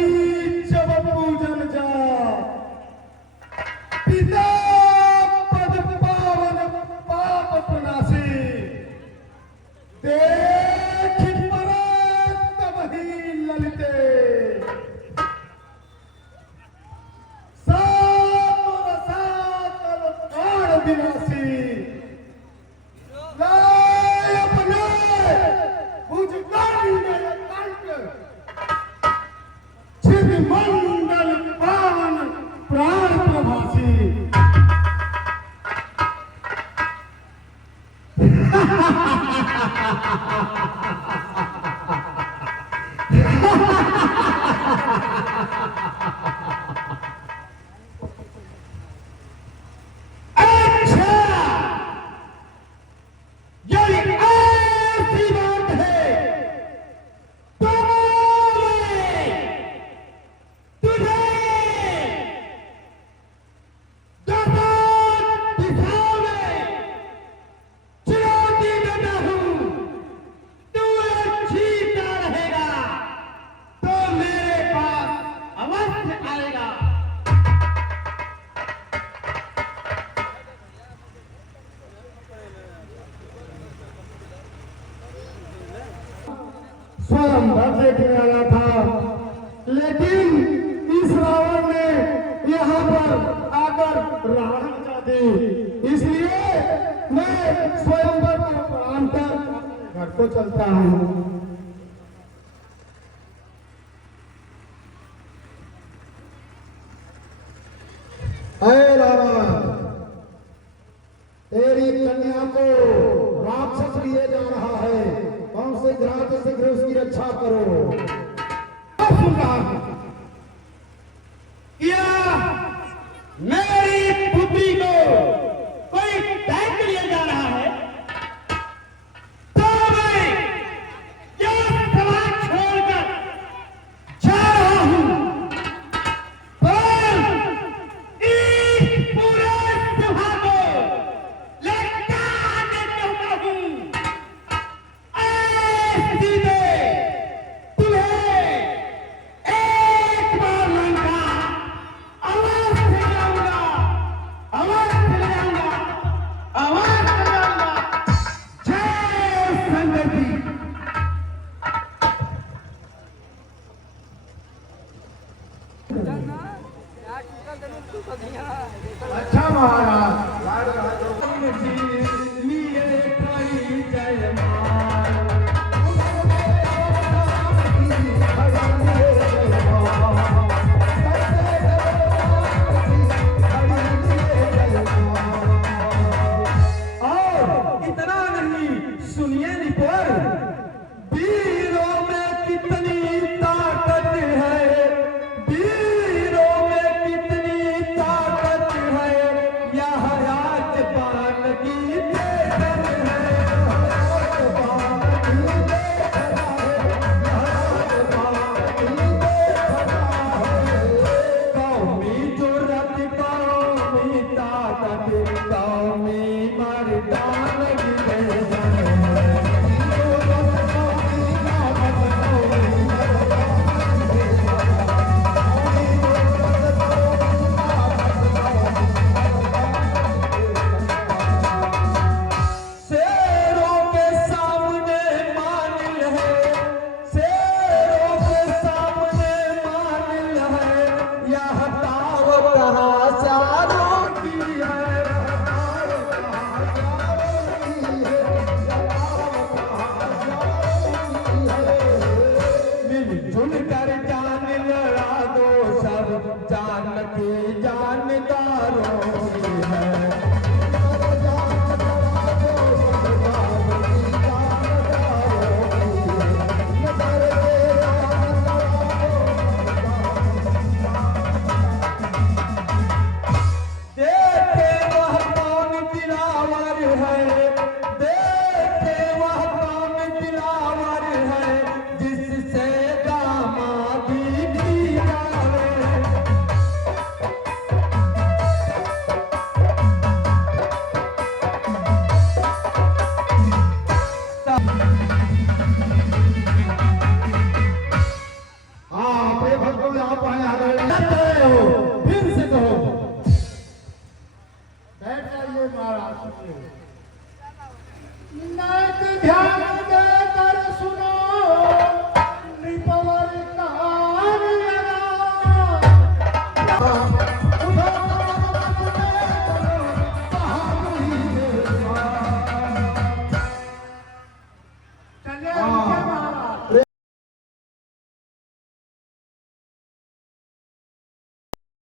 जब पूजन जा पिता पद पावन पाप प्रणाशी देख पराग तब ही ललिते सातल प्राण विनाशी लाय अपने भुजगंड छिद मंडल पावन प्राण प्रभासी स्वयं देखने आया था, लेकिन इस रावण ने यहाँ पर आकर रावण मचा दी। इसलिए मैं स्वयंवर को प्रणाम कर घर को चलता हूँ। अरे रावण, तेरी कन्या को राक्षस लिए जा रहा है, कौन से शीघ्र शीघ्र उसकी रक्षा करो। सुन रहा हूं क्या मेरी पुत्री को कोई टैंक लिए जा रहा है, तो मैं क्या समाज छोड़कर जा रहा हूं। और इस पूरे सभा को लौटाने चाहता हूं। अच्छा महाराज और इतना नहीं, सुनिए निपोर, वीरों में कितनी ताकत है, वीरों में कितनी ताकत है, यह राजपाल की देखन है, राजपाल की देखन है, राजपाल की देखन है। कौमी जुर्रत, कौमी ताकत, कौमी मर्दान जिससे दामा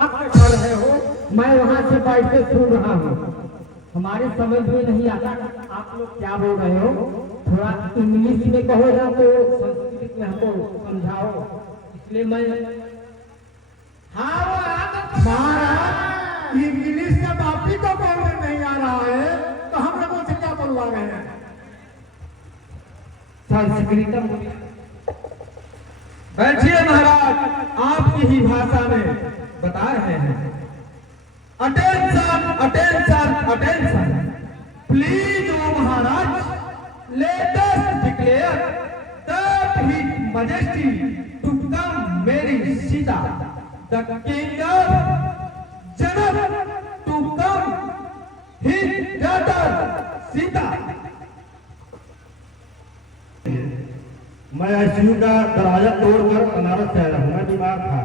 आप कर रहे हो, मैं वहां से बैठ के सुन रहा हूँ। हमारे समझ में नहीं आता आप लोग क्या बोल रहे हो। थोड़ा इंग्लिश में कहो ना तो संस्कृत में हमको समझाओ, इसलिए मैं महाराज इंग्लिश जब आप ही को बोलने नहीं आ रहा है तो हम लोगों से क्या बोलवा रहे हैं? संस्कृत बैठिए महाराज, आपकी ही भाषा में बता रहे हैं। अटेंशन अटेंशन अटेंशन, प्लीज ओ Maharaj, let us declare that his majesty to come marry Sita the king of Janak to come his daughter Sita. मैं आईसीयू का दरवाजा तोड़कर बनारस से आया हूँ, मैं बीमार था,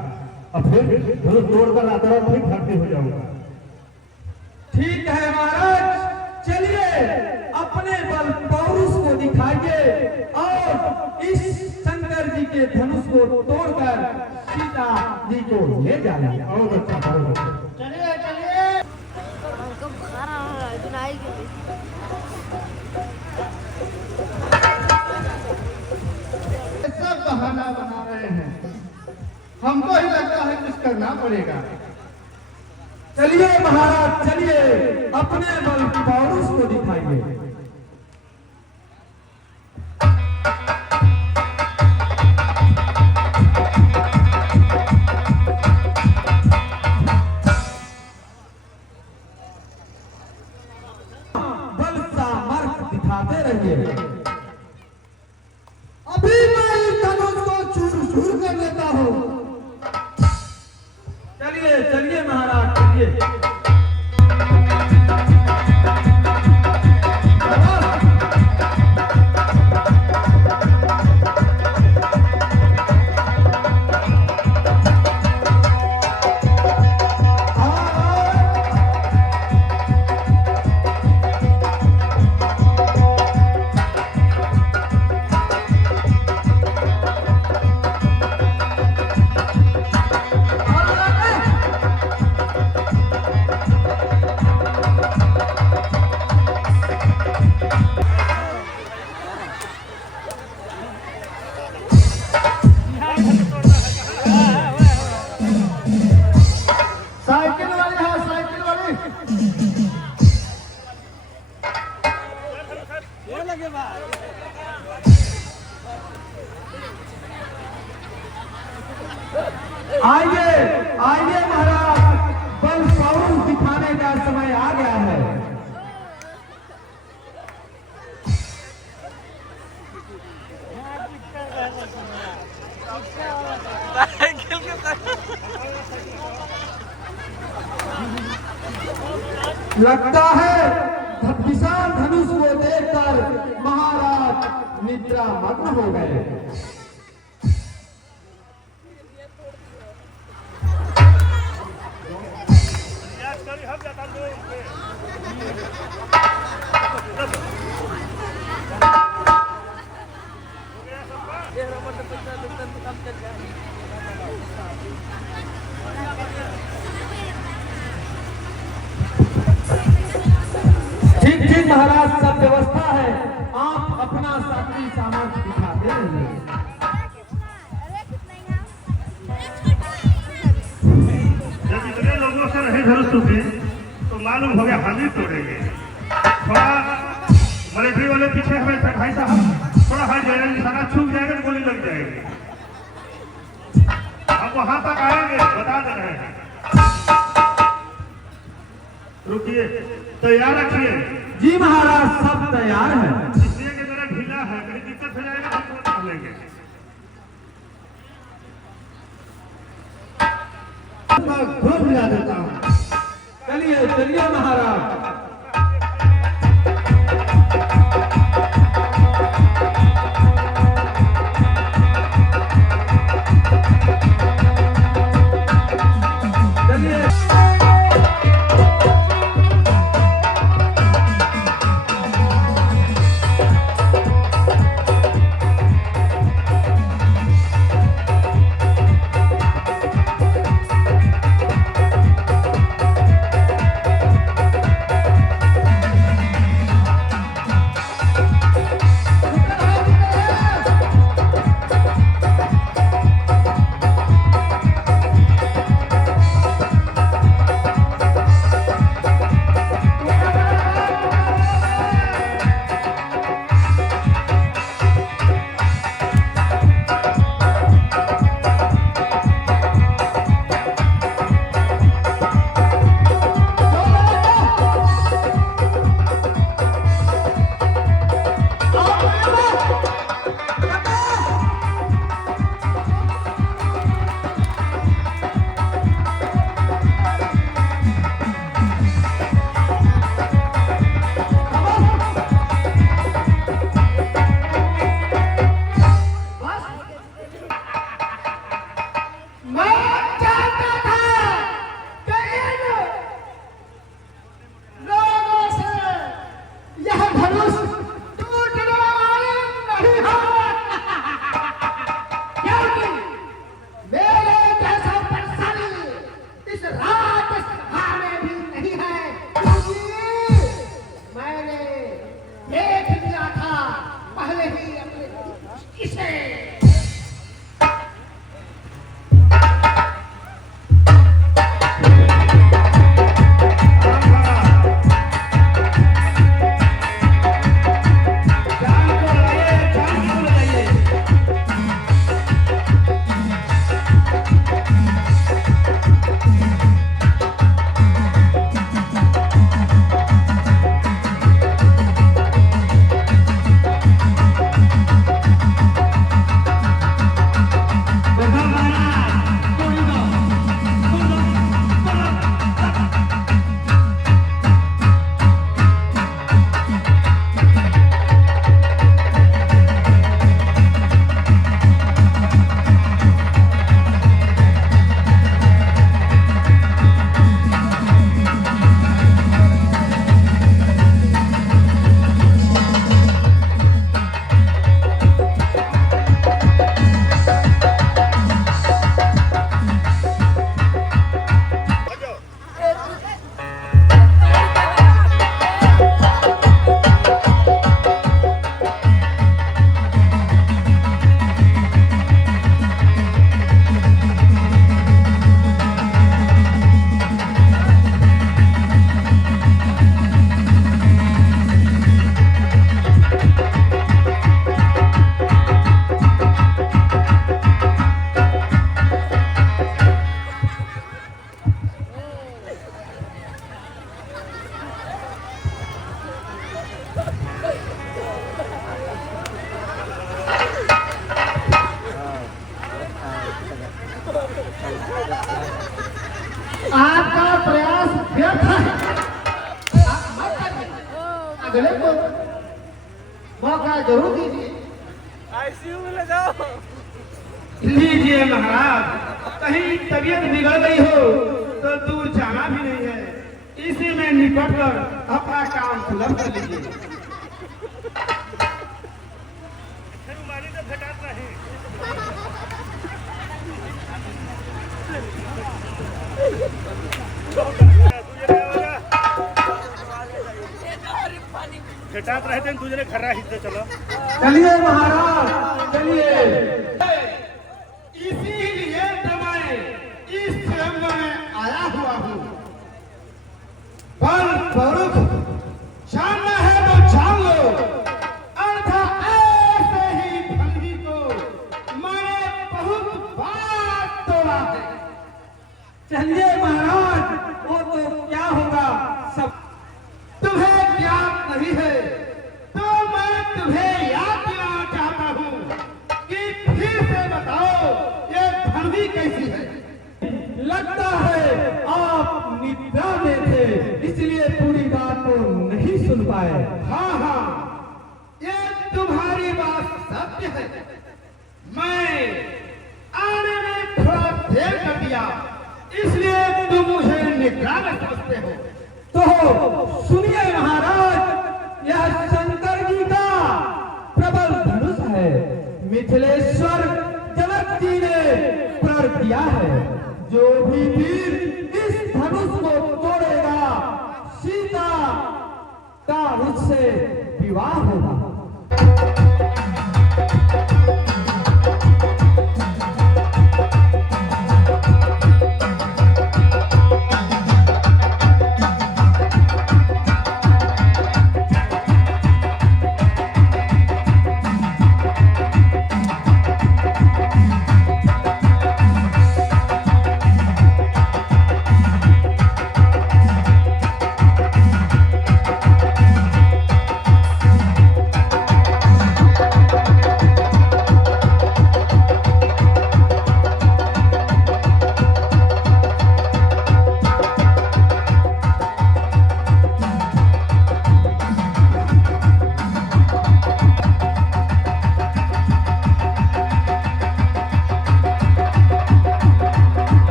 अब फिर धनुष तोड़कर आता रहा, फिर भर्ती हो जाऊंगा। ठीक है महाराज, चलिए अपने बल पौरुष को दिखाइए और इस शंकर जी के धनुष को तोड़कर सीता जी को ले जाइए। बहुत अच्छा, बहुत अच्छा। चलिए चलिए हमको बुखार आ रहा है, दिन आई गई। सब बहाना बना रहे हैं, हमको ही लगता है कुछ करना पड़ेगा। चलिए महाराज, चलिए अपने बल पौरुष को दिखाइए। बल सामर्थ्य दिखाते रहिए। अभी मैं इस धनुष को चूर चूर कर लेता हूँ। चलिए चलिए महाराज, चलिए। साइकिल वाली है, साइकिल वाली। आइए आइए महाराज, बल पौरुष दिखाने का समय आ गया है। लगता है विशाल धनुष को देखकर महाराज निद्रा मग्न हो गए। ठीक ठीक महाराज, सब व्यवस्था है, आप अपना साथी सामर्थ्य दिखाते रहिए। जब इतने लोगों से नहीं धनुष टूटे तो मालूम हो गया हम ही तोड़ेंगे। थोड़ा मिलिट्री वाले पीछे हमें भाई साहब थोड़ा हट जाएगा, निशाना छूट जाएगा तो गोली लग जाएगी। हम वहां तक आएंगे, बता दे रहे हैं। रुकिए, तैयार रखिए। जी महाराज, सब तैयार है। इसलिए कि मेरा ढीला है, कहीं दिक्कत हो जाएगा हम तुरंत कर लेंगे। घूम मिला देता हूँ। चलिए चलिए महाराज। चलिए आपका प्रयास व्यर्थ है। आप मत करिए। अगले को मौका जरूर दीजिए। आईसीयू में ले जाओ। लीजिए महाराज, कहीं तबीयत बिगड़ गई हो तो दूर जाना भी नहीं है, इसी में निपट कर अपना काम सुलभ कर लीजिए। घटात रहते तुझे घर हिस्से चलो। चलिए महाराज चलिए। इसीलिए तो मैं इस स्वयं में आया हुआ हूँ। बल बरुख जानना है तो जान लो, अर्थात ऐसे ही फंदी को मैंने बहुत बार तोड़ा है। चलिए महाराज, वो तो क्या होगा सब तुम्हें ज्ञात नहीं है, तो मैं तुम्हें याद दिलाना चाहता हूँ कि फिर से बताओ ये धनवी कैसी है। लगता है आप निद्रा में थे, इसलिए पूरी बात को नहीं सुन पाए। हाँ हाँ, ये तुम्हारी बात सत्य है। मैं आने में थोड़ा देर कर दिया, इसलिए तुम मुझे निद्रा में समझते हो। तो सुनिए महाराज, यह शंकर जी का प्रबल धनुष है। मिथिलेश्वर जनक जी ने प्रण किया है, जो भी वीर इस धनुष को तोड़ेगा, सीता का उससे विवाह होगा।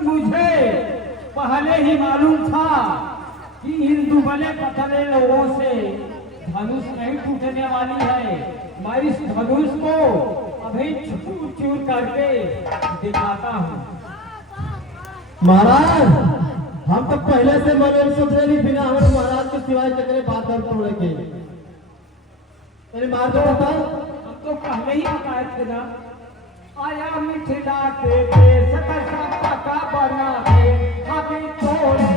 मुझे पहले ही मालूम था कि इन दुबले पतले लोगों से धनुष नहीं टूटने वाली है। मैं इस धनुष को अभी चूर चूर करके दिखाता हूँ। महाराज, हम तो पहले से मन में सोच रहे नहीं, बिना हमारे महाराज के सिवाय चक्रे बात कर तोड़े के मेरे मार दो बताओ। हम तो पहले ही बताए थे ना, आया मिथिला के देश का बना है, अभी तोड़े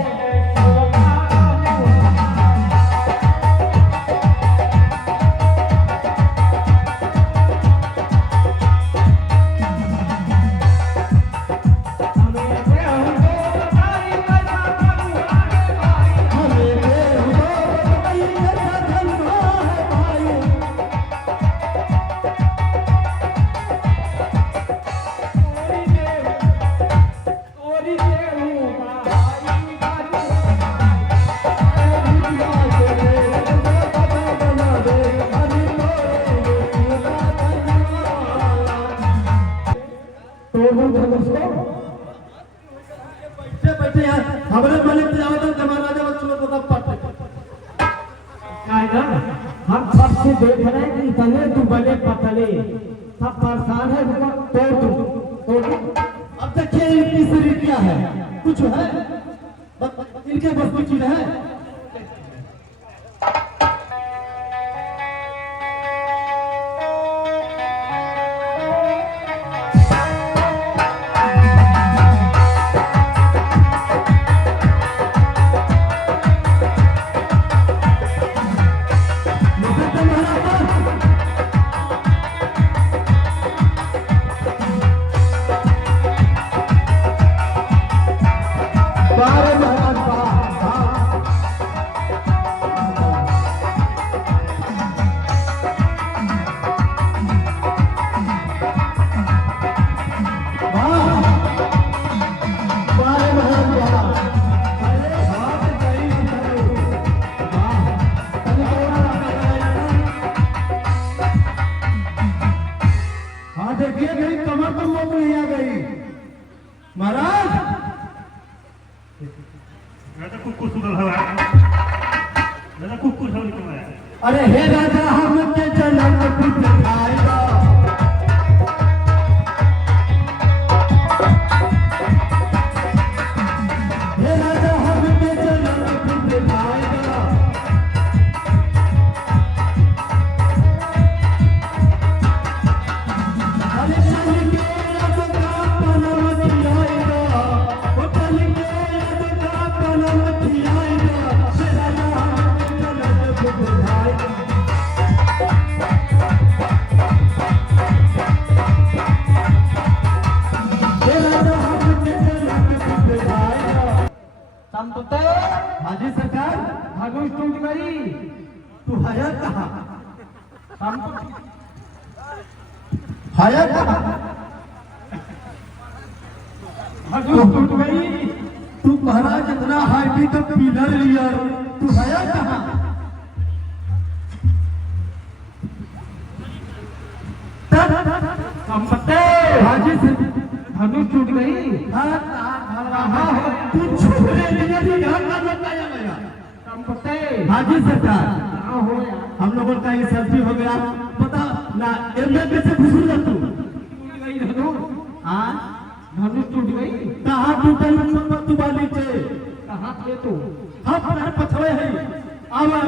हमारे मालिक जाओ तो जमाना जब बच्चों को तब पट हम सब से देख रहे हैं कि इतने दुबले पतले सब परेशान है, तोड़ दो। अब देखिए इनकी शरीर क्या है, कुछ है इनके बस की चीज है। देखिए गई कमर तो मोक नहीं आ गई महाराज। मैं तो कुछ सुधर हवा मैं तो कुछ हो नहीं मैं अरे हे राजा हम के जनम पुत्र आएगा हे राजा हम के जनम पुत्र आएगा अरे चल के अब का पनम दिलाएगा वो चल के अब का पनम दिलाएगा हे राजा हम के जनम पुत्र आएगा। संपते हाजी सरकार धनुष टूट गई। तू हया कहा संपते हया कहा धनुष टूट गई। तू महाराज इतना हाइटी का पिलर लिया तू हया कहा संपते हाजी से धनुष टूट गई। तू छुपने लिया भी यहाँ का बताया गया संपते हाजी सरकार कहाँ हो यार? हम लोगों का ये सब्जी हो गया पता ना एमए कैसे घुसूल तू टूट गई धनुष। हाँ धनुष टूट गई। कहाँ टूटल तू वाली थे कहाँ थे तू? हम पर पछवे है आवा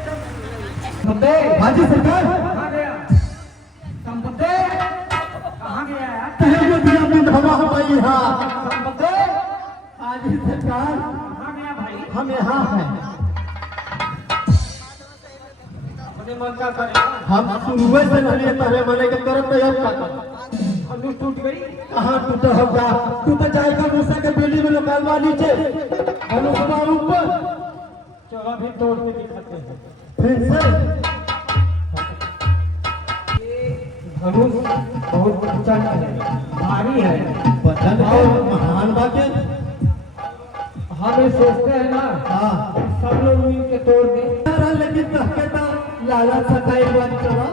संपते हाजी सरकार कहाँ गया? संपते कहाँ गया यार? कहे जो दिया में धमा हमारी यहाँ संपते हाजी सरकार कहाँ गया भाई? हम यहाँ हैं अपने मन का करेगा। हम शुरुए से नहीं तारे मने के करत नहीं अब का धनुष टूट गई। कहाँ टूटा होगा तू तो जाएगा मूसा के बेली में निकालवा नीचे अनुपमा ऊपर चलो अभी तोड़ के दिखाते हैं। फिर से धनुष बहुत ऊंचा है, भारी है। बचन और महान बातें हम ये सोचते हैं ना हाँ सब लोग मिल के तोड़ दें। लेकिन कहते तो लाला सताई बात करो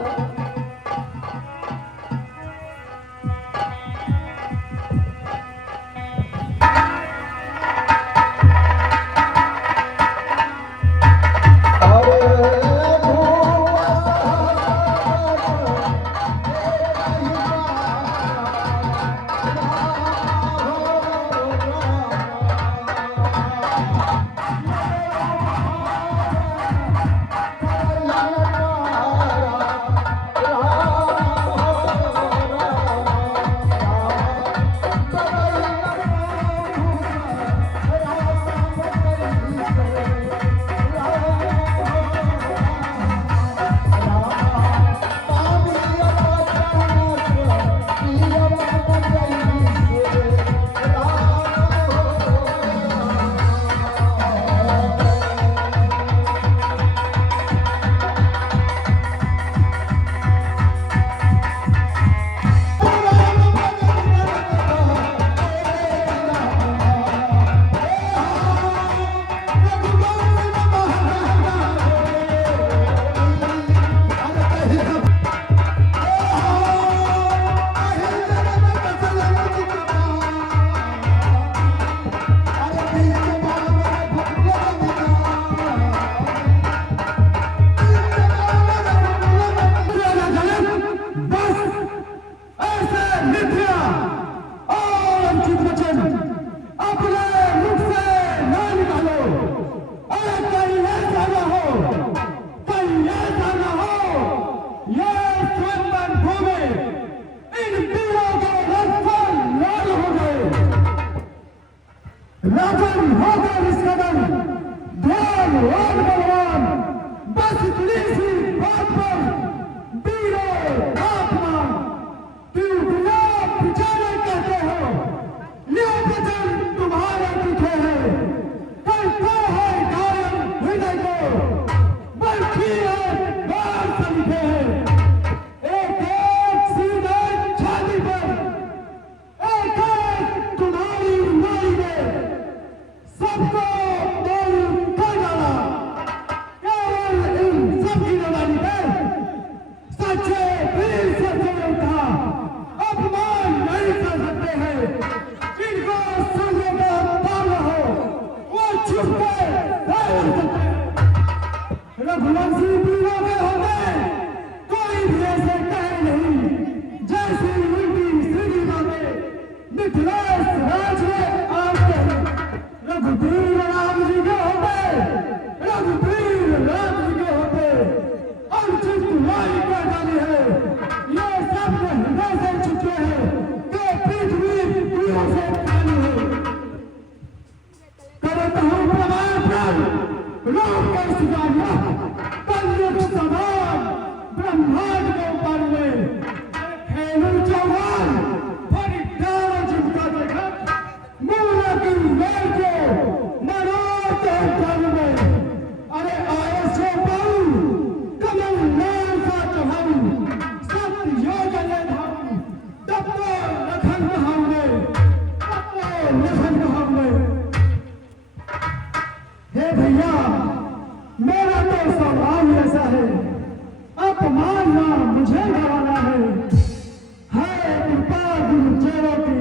अपमान ना मुझे गवाना है कृपा गुरुचेरों की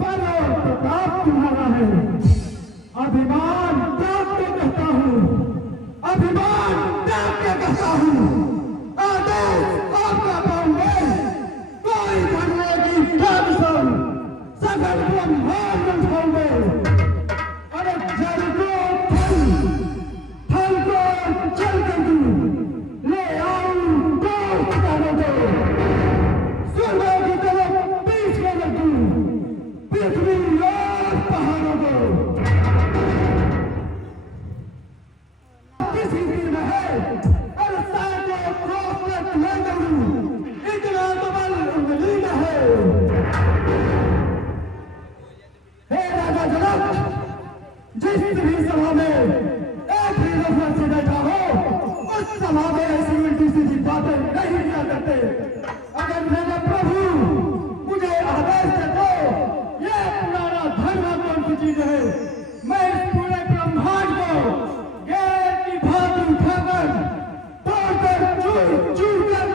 बल और प्रताप तुम्हारा है। अभिमान त्याग के कहता हूँ, अभिमान त्याग के कहता हूँ, आदेश आपका पाऊंगे कोई धनवेगी ठाकुर सगल ब्रह्मांड उठाओगे। अरे जल को फल को चल कर दूं ले आऊं को करोगे स्वर्ग की तरफ बीच में रख दूं पृथ्वी और पहाड़ों को। किसी दिन में है अरे सारे क्रॉस तक ले जाऊं इतना तो बल उंगली में है। हे राजा जनक, जिस भी सभा में एक ही नफरत से बैठा हो उस सभा में ऐसी उल्टी सीधी बातें नहीं किया करते। अगर मेरे प्रभु मुझे आदेश दे तो ये पुराना धर्म कौन सी चीज है, मैं इस पूरे ब्रह्मांड को गेर की भांति उठाकर तोड़कर चूर चूर कर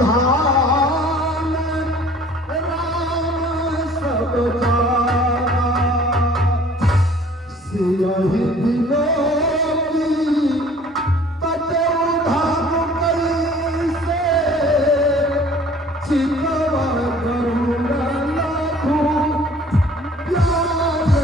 धाम राम सब सियहि दिलों की कटे धाम कैसे चितवा करुणा लाखों प्यार